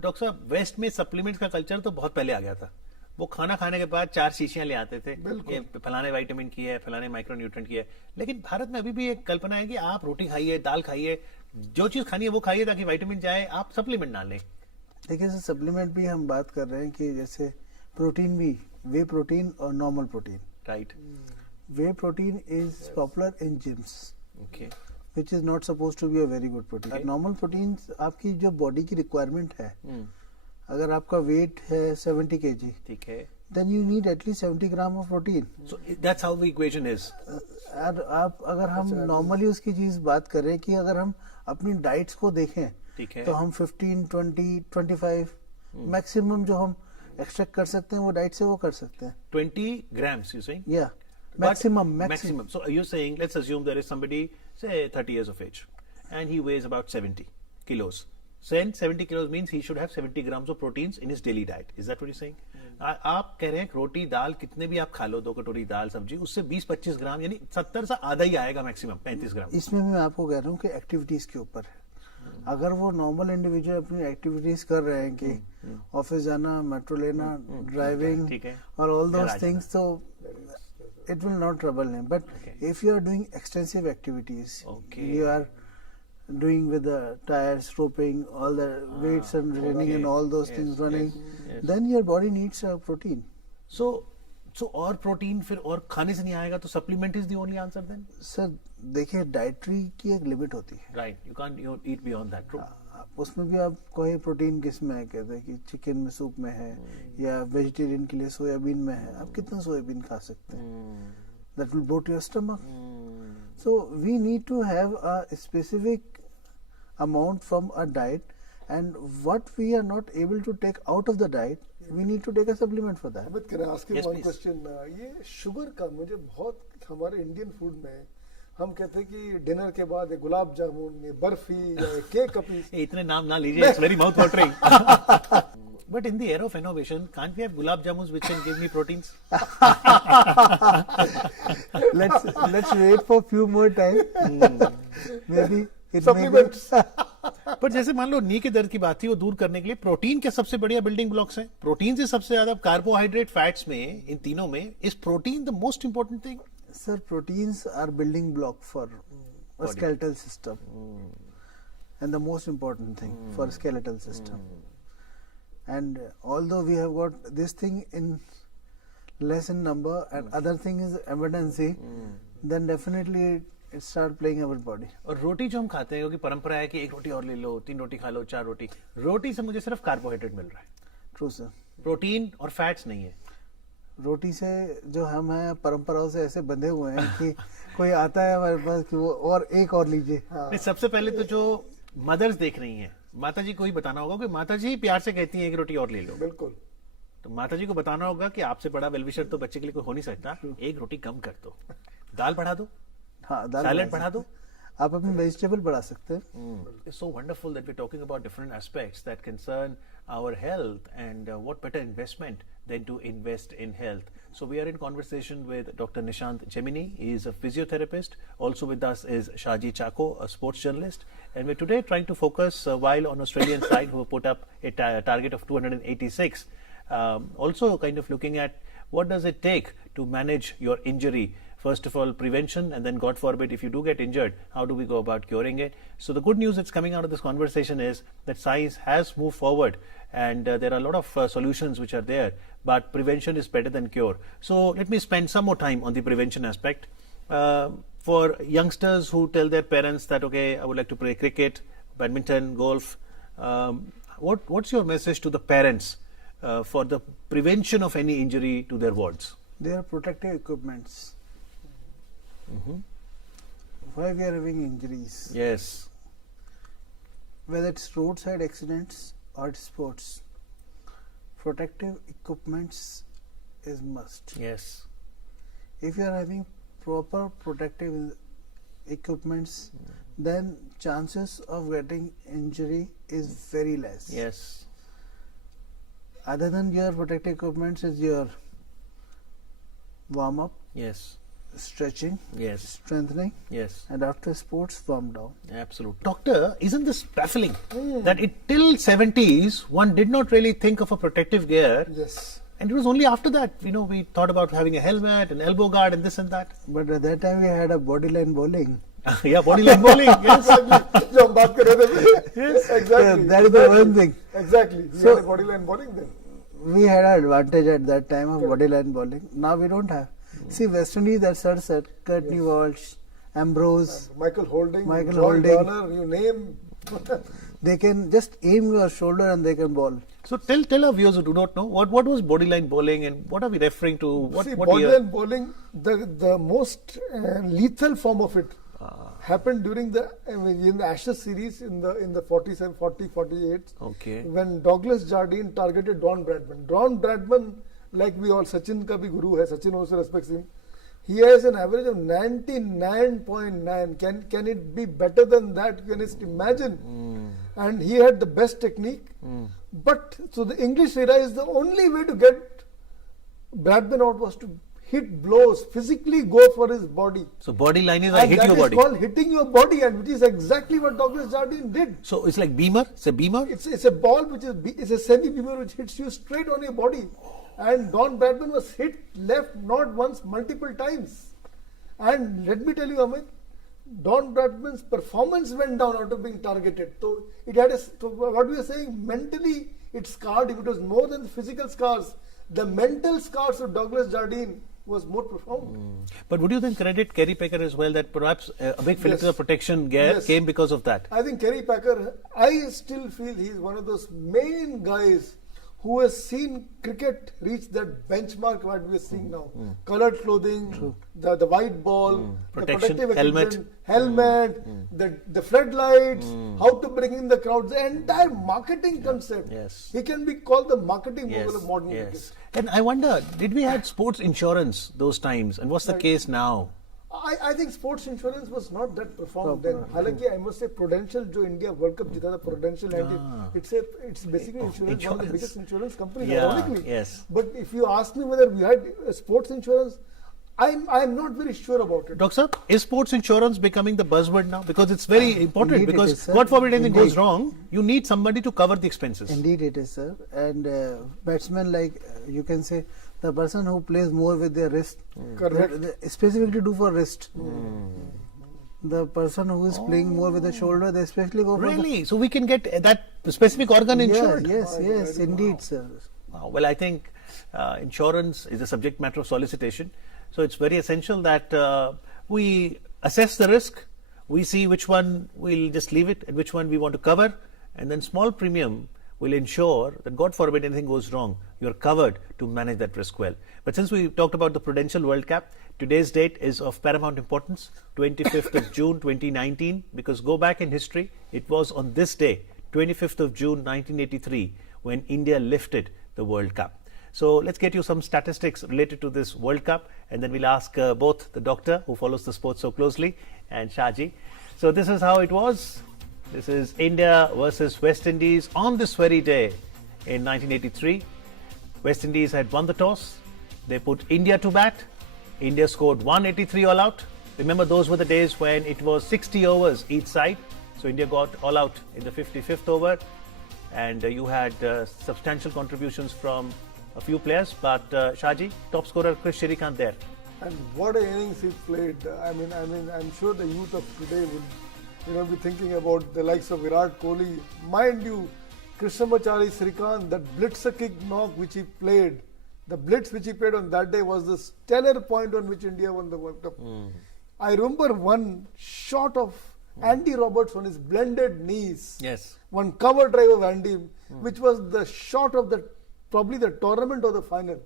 Doctor साहब, वेस्ट में सप्लीमेंट्स का कल्चर तो बहुत पहले आ गया था। वो खाना खाने के बाद 4 शीशियां ले आते थे, बिल्कुल। ये फलाने विटामिन की है, फलाने माइक्रो न्यूट्रिएंट की है। लेकिन भारत में अभी भी एक कल्पना है कि आप रोटी खाइए, दाल खाइए, जो चीज खानी है वो खाइए ताकि विटामिन जाए, आप सप्लीमेंट ना लें। देखिए सर, सप्लीमेंट भी हम बात कर रहे हैं कि जैसे प्रोटीन भी, वे प्रोटीन और normal protein. Right. Whey protein is popular in gyms, okay. which is not supposed to be a very good protein. Okay. Normal protein आपकी जो बॉडी की रिक्वायरमेंट है, हम्म, अगर आपका वेट है 70 kg, ठीक है। then you need at least 70 gram of protein. So that's how the equation is. आप अगर हम नॉर्मली उसकी चीज बात करें कि अगर हम अपनी डाइट्स को देखें, ठीक है। तो हम 15, 20, 25 मैक्सिमम जो हम एक्सट्रैक्ट कर सकते हैं वो डाइट से वो कर सकते हैं। 20 grams, you saying? या But maximum So you're saying, let's assume there is somebody, say 30 years of age, and he weighs about 70 kilos. So then 70 kilos means he should have 70 grams of proteins in his daily diet. Is that what you're saying? आप कह रहे हैं कि रोटी दाल कितने भी आप खा लो, 2 कटोरी दाल सब्जी, उससे 20-25 ग्राम यानी 70 से आधा ही आएगा मैक्सिमम, 35 ग्राम। इसमें मैं आपको कह रहा हूँ कि एक्टिविटीज के ऊपर है। अगर वो नॉर्मल इंडिविजुअल अपनी एक्टिविटीज कर रहे हैं कि ऑफिस जाना, मेट्रो लेना, ड्राइविंग ठीक है। और ऑल घर आ दोस थिंग्स, तो it will not trouble him. But Okay. if you are doing extensive activities, Okay. you are doing with the tires, roping, all the weights and running and all those Yes, things running, yes. then your body needs protein. So और protein फिर और खाने से नहीं आएगा, तो supplement is the only answer then? Sir देखिए, dietary की एक लिमिट होती है। Right, you can't eat beyond that. True. उसमें भी आप कोई प्रोटीन किस में है, कहते हैं कि चिकन में, सूप में है, या वेजिटेरियन के लिए सोयाबीन में है। आप कितना सोयाबीन खा सकते हैं? That will bloat your stomach. So we need to have a specific amount from a diet, and what we are not able to take out of the diet, we need to take a supplement for that. Amit, can I ask you Yes, one please. question? ये sugar का मुझे बहुत, हमारे Indian food में हम कहते हैं कि डिनर के बाद ये गुलाब जामुन, ये बर्फी, या ये केक अपीस। ये इतने नाम ना लीजिए, it's very mouth watering. But in the era of innovation, can't we have gulab jamuns which can give me proteins? Let's wait for few more time. maybe it may be Supplements. पर जैसे मान लो नी के दर्द की बात थी, वो दूर करने के लिए प्रोटीन के सबसे बढ़िया बिल्डिंग ब्लॉक्स हैं। प्रोटीन से सबसे ज्यादा कार्बोहाइड्रेट, फैट्स में, इन तीनों में is protein the most important thing? Sir, proteins are building block for a skeletal system, and the most important thing for skeletal system. And although we have got this thing in less in number, and other thing is emergency, then definitely it start playing our body. और रोटी जो हम खाते हैं, क्योंकि परंपरा है कि एक रोटी और ले लो, 3 रोटी खा लो, 4 रोटी, रोटी से मुझे सिर्फ कार्बोहाइड्रेट मिल रहा है, True, sir. प्रोटीन और फैट्स नहीं है। रोटी से जो हम हैं परंपराओं से ऐसे बंधे हुए हैं कि कोई आता है हमारे पास कि वो और एक और लीजिए। नहीं, सबसे पहले तो जो मदर्स देख रही हैं, माता जी को ही बताना होगा कि माता जी प्यार से कहती हैं एक रोटी और ले लो, बिल्कुल। तो माता जी को बताना होगा कि आपसे बड़ा वेलविशर तो बच्चे के लिए कोई हो नहीं सकता, एक रोटी कम कर दो, दाल बढ़ा दो, हाँ, दाल सैलेड बढ़ा बढ़ा दो। आप अपनी वेजिटेबल बढ़ा सकते हैं। It's so wonderful that we're talking about different aspects that concern our health, and what better investment than to invest in health. So we are in conversation with Dr. Nishant Gemini. He is a physiotherapist. Also with us is Shaji Chako, a sports journalist. And we're today trying to focus while on Australian side who have put up a target of 286. Also kind of looking at what does it take to manage your injury. First of all, prevention, and then God forbid, if you do get injured, how do we go about curing it? So the good news that's coming out of this conversation is that science has moved forward, and there are a lot of solutions which are there, but prevention is better than cure. So let me spend some more time on the prevention aspect. For youngsters who tell their parents that, okay, I would like to play cricket, badminton, golf, what's your message to the parents for the prevention of any injury to their wards? They are protective equipments. Why we are having injuries? Yes. Whether it's roadside accidents or it's sports, protective equipments is must. Yes. If you are having proper protective equipments, then chances of getting injury is very less. Yes. Other than your protective equipments is your warm up, Yes. stretching, Yes. strengthening, Yes. and after sports warm down. Absolutely. Doctor, isn't this baffling that till 70s one did not really think of a protective gear, Yes. and it was only after that we thought about having a helmet, an elbow guard, and this and that. But at that time we had a bodyline bowling. Yeah, bodyline bowling. Yes. जो हम बात कर रहे थे। Yes. Exactly. That is the one thing. Exactly. We So- had a bodyline bowling then. We had an advantage at that time of bodyline bowling. Now we don't have. See, West Indies, that's Sir Courtney Walsh, Ambrose, Michael Holding, Michael John Holding. Garner, you name. they can just aim your shoulder and they can bowl. So tell our viewers who do not know what was bodyline bowling and what are we referring to? What See, what year? bodyline bowling, the most lethal form of it happened during in the Ashes series in the 47, 40, 48. Okay. When Douglas Jardine targeted Don Bradman. Don Bradman, like we all, Sachin ka bhi guru hai. Sachin also respects him. He has an average of 99.9. Can it be better than that? Can you imagine? And he had the best technique. But so the English era is the only way to get Bradman out was to hit blows, physically go for his body. So bodyline is like And hit that your is body. called hitting your body, and which is exactly what Douglas Jardine did. So it's like beamer. It's a beamer. It's a ball which is a semi-beamer which hits you straight on your body. And Don Bradman was hit left not once, multiple times. And let me tell you, Amit, Don Bradman's performance went down after being targeted. So it had so what we are saying, mentally it scarred him. It was more than the physical scars. The mental scars of Douglas Jardine was more profound. But would you then credit Kerry Packer as well that perhaps a big Phillips Yes. protection gear Yes. came because of that? I think Kerry Packer, I still feel he's one of those main guys who has seen cricket reach that benchmark what we are seeing now. Colored clothing, the white ball, the Protection, protective helmet. equipment, helmet, the floodlights, how to bring in the crowds, the entire marketing concept. Yes. He can be called the marketing Yes. mogul of modern Yes. cricket. And I wonder, did we had sports insurance those times, and what's the case now? I think sports insurance was not that profound then. हालांकि I must say Prudential जो India World Cup जीता था, Prudential it's basically insurance, one of the biggest insurance companies, Yeah, ironically. yes. But if you ask me whether we had sports insurance, I'm not very sure about it. Doctor, Saab, is sports insurance becoming the buzzword now? Because it's very important. Indeed it Because is, sir. God forbid anything goes Indeed. wrong, you need somebody to cover the expenses. Indeed, it is, sir. And batsmen, like you can say, the person who plays more with their wrist, Correct. they specifically do for wrist. The person who is playing more with the shoulder, they especially go for Really? So we can get that specific organ the. insured? Yes, indeed, sir. Wow. Well, I think insurance is a subject matter of solicitation. So it's very essential that we assess the risk, we see which one we'll just leave it and which one we want to cover, and then small premium will ensure that God forbid anything goes wrong, you're covered to manage that risk well. But since we talked about the Prudential World Cup, today's date is of paramount importance, 25th of June 2019, because go back in history, it was on this day, 25th of June 1983, when India lifted the World Cup. So let's get you some statistics related to this World Cup, and then we'll ask both the doctor, who follows the sport so closely, and Shahji. So this is how it was. This is India versus West Indies on this very day in 1983. West Indies had won the toss. They put India to bat. India scored 183 all out. Remember, those were the days when it was 60 overs each side. So India got all out in the 55th over. And you had substantial contributions from a few players. But Shahji, top scorer Chris Shrikant there. And what an innings he played. I mean, I'm sure the youth of today would, be thinking about the likes of Virat Kohli. Mind you, Krishnamacharya Shrikant, that blitzer kick knock which he played, the blitz which he played on that day was the stellar point on which India won the World Cup. I remember one shot of Andy Roberts on his blended knees. Yes. One cover drive of Andy, which was the shot of probably the tournament or the final.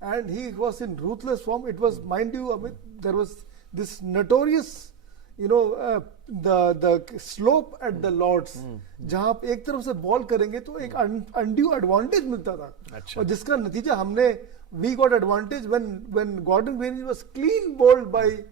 And he was in ruthless form. It was, mind you, Amit, there was this notorious, the slope at the Lords, जहाँ आप एक तरफ से ball करेंगे तो एक undue advantage मिलता था, और जिसका नतीजा हमने we got advantage when Gordon Green was clean bowled by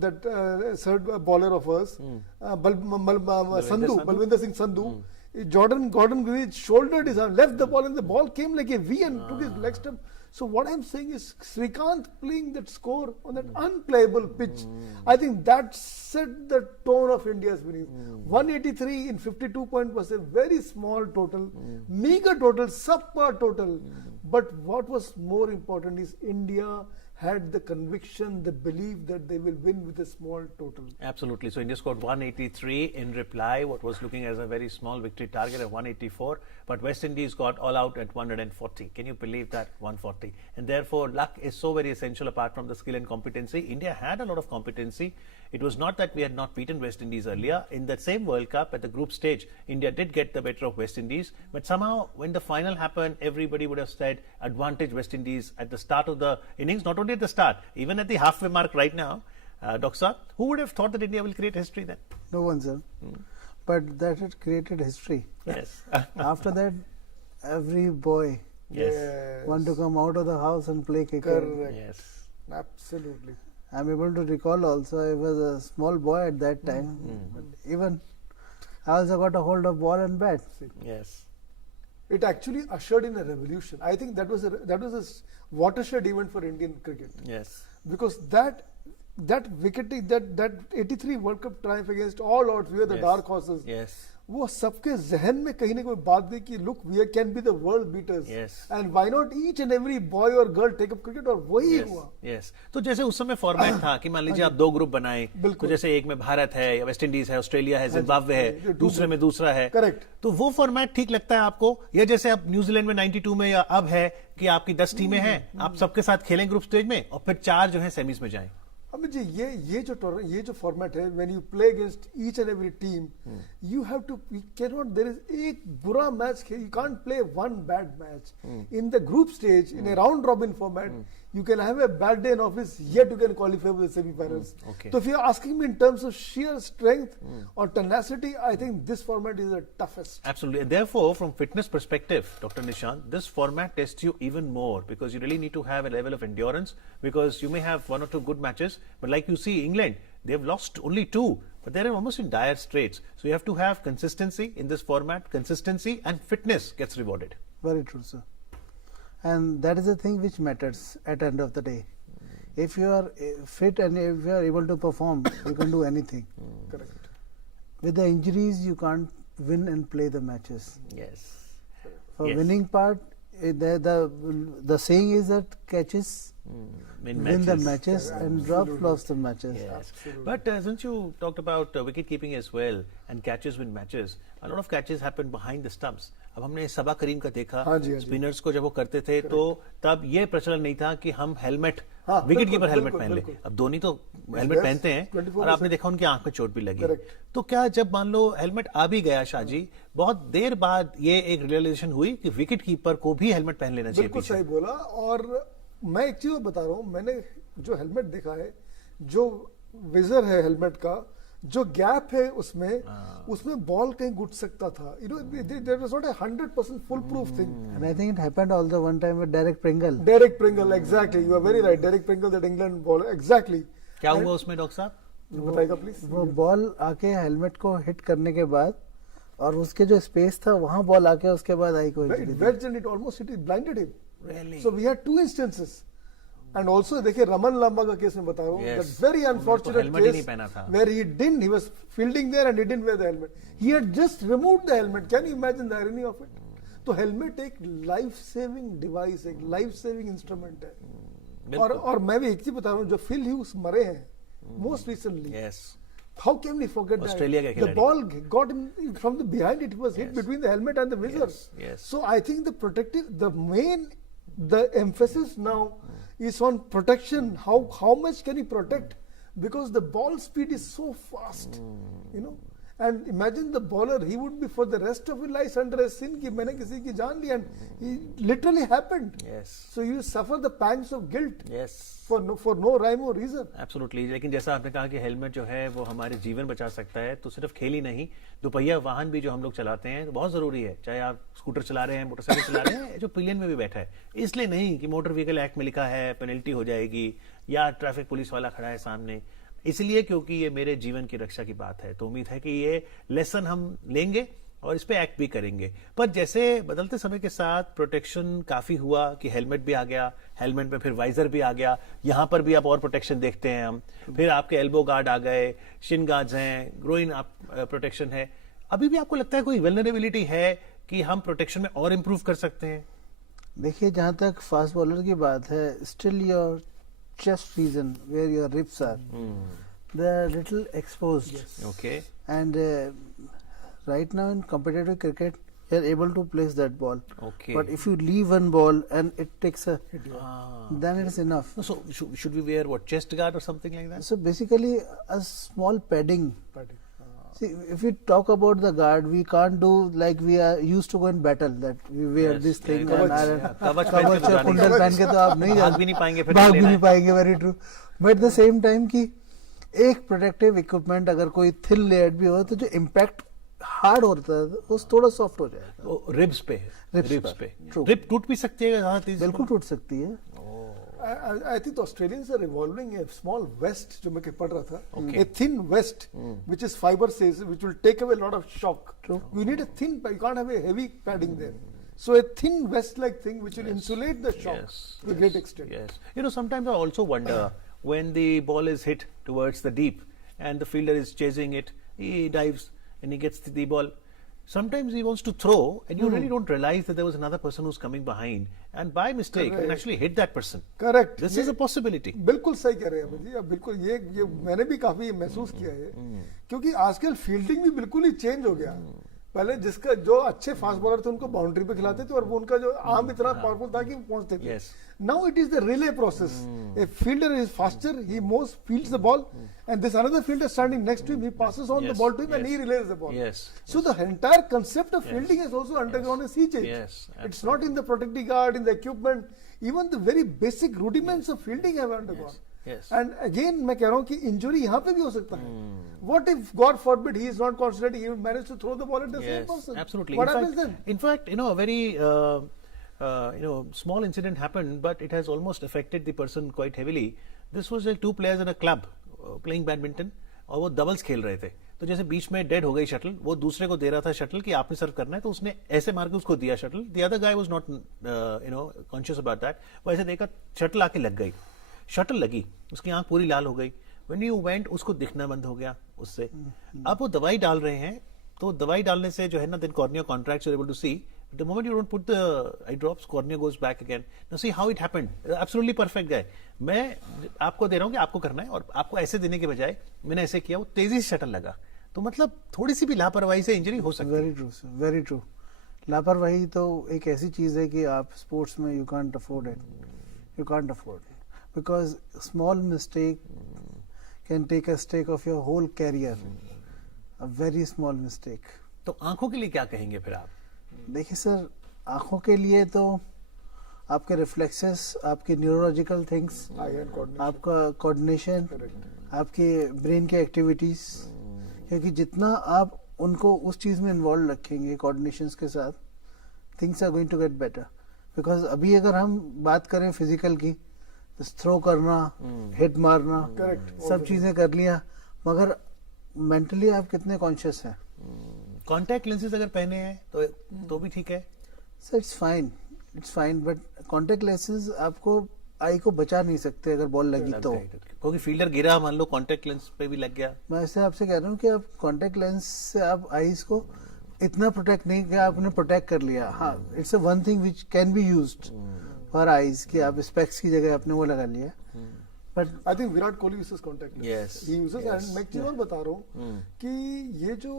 that third bowler of us, Balwinder Singh Sandhu. Gordon Green shouldered his arm, left the ball, and the ball came like a V and took his leg stump. So what I'm saying is Shrikant playing that score on that unplayable pitch, I think that set the tone of India's winning. 183 in 52 points was a very small total, meager total, subpar total. But what was more important is India had the conviction, the belief that they will win with a small total. Absolutely. So India scored 183 in reply, what was looking as a very small victory target of 184. But West Indies got all out at 140. Can you believe that? 140. And therefore, luck is so very essential apart from the skill and competency. India had a lot of competency. It was not that we had not beaten West Indies earlier. In that same World Cup, at the group stage, India did get the better of West Indies. But somehow, when the final happened, everybody would have said advantage West Indies at the start of the innings, not only at the start, even at the halfway mark right now. Dr. Saab, who would have thought that India will create history then? No one, sir. But that had created history. Yes. After that, every boy Yes. want to come out of the house and play cricket. Correct. Yes. Absolutely. I'm able to recall also, I was a small boy at that time. But even I also got a hold of ball and bat. Yes. It actually ushered in a revolution. I think that was a watershed event for Indian cricket, Yes. because that wicket, that 83 World Cup triumph against all odds, we were the Yes. dark horses. Yes. वो सबके जहन में कहीं ना कोई बात दी कि look, we can be the world beaters. Yes. And why not each and every boy or girl take up cricket, और वही Yes. हुआ. Yes. तो जैसे उस समय फॉर्मेट था कि मान लीजिए आप दो ग्रुप बनाए, तो बिल्कुल। जैसे एक में भारत है, या वेस्ट इंडीज है, ऑस्ट्रेलिया है, जिम्बाब्वे ये है, दो दूसरे में दूसरा है. Correct. तो वो फॉर्मेट ठीक लगता है आपको, या जैसे आप न्यूजीलैंड में 92 में या अब है कि आपकी 10 टीमें हैं, आप सबके साथ खेलें ग्रुप स्टेज में और फिर 4 जो है सेमीज में जाएं. अमित जी, ये जो फॉर्मेट है, when you play against each and every team, you cannot, there is एक बुरा match, you can't play one bad match. In the group stage, in a round robin format, you can have a bad day in office, yet you can qualify for the semi-finals. Okay. So if you're asking me in terms of sheer strength or tenacity, I think this format is the toughest. Absolutely. And therefore, from fitness perspective, Dr. Nishant, this format tests you even more because you really need to have a level of endurance, because you may have 1 or 2 good matches, but like you see England, they've lost only 2, but they're almost in dire straits. So you have to have consistency in this format. Consistency and fitness gets rewarded. Very true, sir. And that is the thing which matters at the end of the day. if you are fit and if you are able to perform, you can do anything. Correct. With the injuries, you can't win and play the matches. Yes. For Yes. winning part, the saying is that catches Win win the matches. matches and drop lost the matches. Yes. But since you talked about wicket keeping as well and catches win matches, a lot of catches happen behind the stumps. अब हमने सबा करीम का देखा, हाँ जी, हाँ जी। Spinners को जब वो करते थे तो तब ये प्रचलन नहीं था कि हम हेलमेट हाँ, विकेट बिल्कुल, कीपर हेलमेट बिल्कुल, पहन ले। बिल्कुल। अब धोनी तो हेलमेट Yes, पहनते हैं 24 और आपने देखा उनकी आंख में चोट भी लगी। Correct. तो क्या जब मान लो हेलमेट आ भी गया शाहजी, बहुत देर बाद ये एक रियलाइजेशन हुई कि विकेट कीपर को भी हेलमेट पहन लेना चाहिए बिल्कुल पीछे। सही बोला। और मैं एक चीज बता रहा हूँ, मैंने जो हेलमेट देखा है, जो विजर है हेलमेट का, जो गैप है उसमें बॉल कहीं घुट सकता था। You know there was not a 100% full proof thing. And I think it happened also one time with Derek Pringle. Derek Pringle, exactly, you are very right. Derek Pringle, that England ball, exactly. क्या हुआ उसमें doctor साहब? बताइएगा please. वो ball आके helmet को hit करने के बाद और उसके जो स्पेस था वहां बॉल आके उसके बाद आई को It wedged and it almost blinded him. Really? So we had two instances. And also देखिए रमन लांबा का केस में बता रहा हूँ, Yes. that very unfortunate helmet ही नहीं case पहना था। where he was fielding there and he didn't wear the helmet. He had just removed the helmet. Can you imagine the irony of it? तो helmet एक life saving device, एक life saving instrument है। और मैं भी एक चीज बता रहा हूँ, जो फिल ह्यूज मरे हैं most recently, Yes. how can we forget that? Australia के The खिलाड़ी। ball got him from the behind, it was hit Yes. between the helmet and the visor. Yes, yes. So I think the emphasis now is on protection. How much can he protect? Because the ball speed is so fast, you know. And imagine the bowler, he would be for the rest of his life under a sin कि मैंने किसी की जान ली, and it literally happened. Yes. So you suffer the pangs of guilt Yes. for no rhyme or reason. Absolutely. लेकिन जैसा आपने कहा कि हेलमेट जो है वो हमारे जीवन बचा सकता है, तो सिर्फ खेल ही नहीं, दोपहिया वाहन भी जो हम लोग चलाते हैं तो बहुत जरूरी है। चाहे आप स्कूटर चला रहे हैं, मोटरसाइकिल चला रहे हैं, जो पिलियन में भी बैठा है, इसलिए नहीं कि मोटर व्हीकल एक्ट में लिखा है पेनल्टी हो जाएगी या ट्रैफिक पुलिस वाला खड़ा है सामने, इसलिए क्योंकि ये मेरे जीवन की रक्षा की बात है। तो उम्मीद है कि ये लेसन हम लेंगे और इस पे एक्ट भी करेंगे। पर जैसे बदलते समय के साथ प्रोटेक्शन काफी हुआ कि हेलमेट भी आ गया, हेलमेट में फिर वाइजर भी आ गया, यहां पर भी आप और प्रोटेक्शन देखते हैं हम, फिर आपके एल्बो गार्ड आ गए, शिन गार्ड्स हैं, ग्रोइन प्रोटेक्शन है। अभी भी आपको लगता है कोई वेलनरेबिलिटी है कि हम प्रोटेक्शन में और इंप्रूव कर सकते हैं? देखिए, जहां तक फास्ट बॉलर की बात है, still your chest region where your ribs are, they are little exposed. Okay. And right now in competitive cricket, you are able to place that ball. Okay. But if you leave one ball and it takes then it is enough. So should we wear what, chest guard or something like that? So basically a small padding. See, if we talk about the guard, we can't do like we are used to go in battle, that we wear Yes, this thing yeah, and कवच, iron, yeah, कवच पहन के तो कवच जाने कुंडल का। पहन के तो आप नहीं भाग जा भी नहीं पाएंगे, फिर भाग भी लेना नहीं है। पाएंगे, very true. But at the same time कि एक प्रोटेक्टिव इक्विपमेंट अगर कोई थिन लेयर्ड भी हो तो जो इम्पैक्ट हार्ड होता है वो थोड़ा सॉफ्ट हो जाएगा, वो रिब्स पे, Ribs रिब्स पे, पे true. रिब टूट भी सकती है हाँ, बिल्कुल टूट सकती है। I think the Australians are evolving a small vest, जो मैं पढ़ रहा था, Okay. a thin vest, which is fiber says, which will take away a lot of shock. True. You need a thin, you can't have a heavy padding there. So a thin vest-like thing which will insulate the shock Yes, to a great extent. Yes. You know, sometimes I also wonder when the ball is hit towards the deep and the fielder is chasing it, he dives and he gets the ball. Sometimes he wants to throw and you really don't realize that there was another person who's coming behind and by mistake you can actually hit that person. Correct. This ये is a possibility. बिल्कुल सही कह रहे हैं अभी जी, अब बिल्कुल ये मैंने भी काफी महसूस किया है, क्योंकि आजकल फील्डिंग भी बिल्कुल ही चेंज हो गया। पहले जिसका जो अच्छे फास्ट बॉलर थे उनको बाउंड्री पे खिलाते थे और वो उनका जो आर्म इतना पावरफुल था कि वो पहुंचते थे। Yes. Now it is the relay process. A fielder is faster, he most fields the ball, and this another fielder standing next to him, he passes on the Yes, ball to him and yes. he relays the ball. Yes, So the entire concept of fielding has also undergone a sea change. Yes, It's not in the protecting guard, in the equipment, even the very basic rudiments of fielding have undergone. Yes. And again मैं कह रहा हूँ कि injury यहाँ पे भी हो सकता है. What if God forbid he is not concentrating, he managed to throw the ball at the same Yes, person? absolutely. What in happens fact, then? In fact, you know, a very small incident happened, but it has almost affected the person quite heavily. This was like two players in a club playing badminton, और वो doubles खेल रहे थे। तो जैसे बीच में dead हो गई शटल, वो दूसरे को दे रहा था शटल कि आपने सर्व करना है, तो उसने ऐसे मार के उसको दिया shuttle. The other guy was not conscious about that. वो ऐसे देखा, शटल आके लग गई। शटल लगी, उसकी आंख पूरी लाल हो गई। व्हेन यू वेंट, उसको दिखना बंद हो गया उससे। अब वो दवाई डाल रहे हैं, तो दवाई डालने से जो है ना, then cornea contracts, you are able to see. The moment you don't put the eye drops, cornea goes back again. Now see how it happened. Absolutely perfect guy. मैं आपको दे रहा हूँ कि आपको करना है, और आपको ऐसे देने के बजाय मैंने ऐसे किया, वो तेजी से शटल लगा। तो मतलब थोड़ी सी भी लापरवाही से इंजरी हो सकती है। Very true sir, very true. लापरवाही तो एक ऐसी चीज है कि आप स्पोर्ट्स में you can't afford it, you can't afford it, because small mistake can take a stake of your whole career, a very small mistake. तो आंखों के लिए क्या कहेंगे फिर आप? देखिए सर, आंखों के लिए तो आपके रिफ्लेक्सेस, आपकी neurological things, Eye hand coordination. आपका कोऑर्डिनेशन, Correct. आपके ब्रेन के एक्टिविटीज, क्योंकि जितना आप उनको उस चीज में इन्वॉल्व रखेंगे कोऑर्डिनेशंस के साथ, things are going to get better. Because अभी अगर हम बात करें फिजिकल की, तो थ्रो करना, हिट मारना, Correct. सब चीजें कर लिया, मगर मेंटली आप कितने कॉन्शियस हैं? कॉन्टैक्ट लेंसेज अगर पहने हैं तो भी ठीक है। Sir it's fine, but contact lenses आपको आई को बचा नहीं सकते अगर बॉल लगी तो। क्योंकि फील्डर गिरा, मान लो कॉन्टैक्ट लेंस पे भी लग गया। मैं ऐसे आपसे कह रहा हूँ कि आप कॉन्टेक्ट लेंस से आप आईज को इतना प्रोटेक्ट नहीं किया, आपने प्रोटेक्ट कर लिया। हाँ, it's a one thing which can be used for eyes, कि आप स्पेक्स की जगह आपने वो लगा लिया, but I think Virat Kohli uses contact lenses. Yes, He uses, yes. and मैं एक चीज और बता रहा हूँ कि ये जो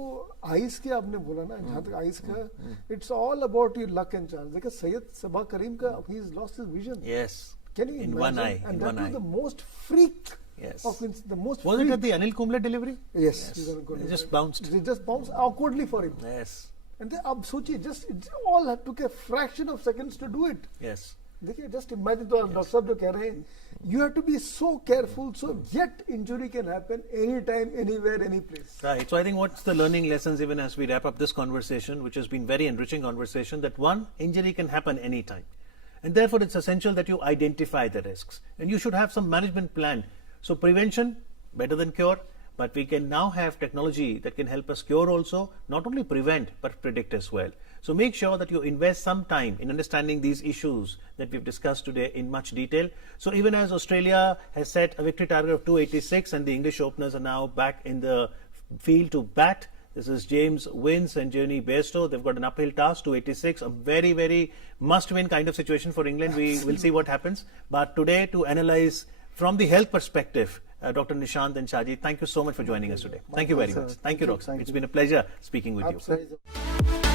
आइस के आपने बोला ना, जहाँ तक आइस का, it's all about your luck and chance. देखिए सैयद सबा करीम का, he has lost his vision. Yes. Can you In imagine? one eye, And in that one was eye. the most freak Yes. of the most Was it freak. at the Anil Kumble delivery? Yes, he's on a good It just way. bounced. It just bounced awkwardly for him. Yes. And then अब सोचिए, just it all took a fraction of seconds to do it. Yes. देखिए just imagine, तो doctor साहब जो कह रहे हैं, you have to be so careful, so yet injury can happen any time, anywhere, any place. Right. So I think what's the learning lessons even as we wrap up this conversation, which has been very enriching conversation, that one, injury can happen anytime. And therefore it's essential that you identify the risks. And you should have some management plan. So prevention, better than cure. But we can now have technology that can help us cure also, not only prevent, but predict as well. So make sure that you invest some time in understanding these issues that we've discussed today in much detail. So even as Australia has set a victory target of 286 and the English openers are now back in the field to bat, this is James Wins and Johnny Bairstow. They've got an uphill task, 286, a very, very must-win kind of situation for England. We will see what happens. But today, to analyze from the health perspective, Dr. Nishant and Shaji, thank you so much for joining us today. Thank you very much. Thank you, Rox. It's been a pleasure speaking with you. आप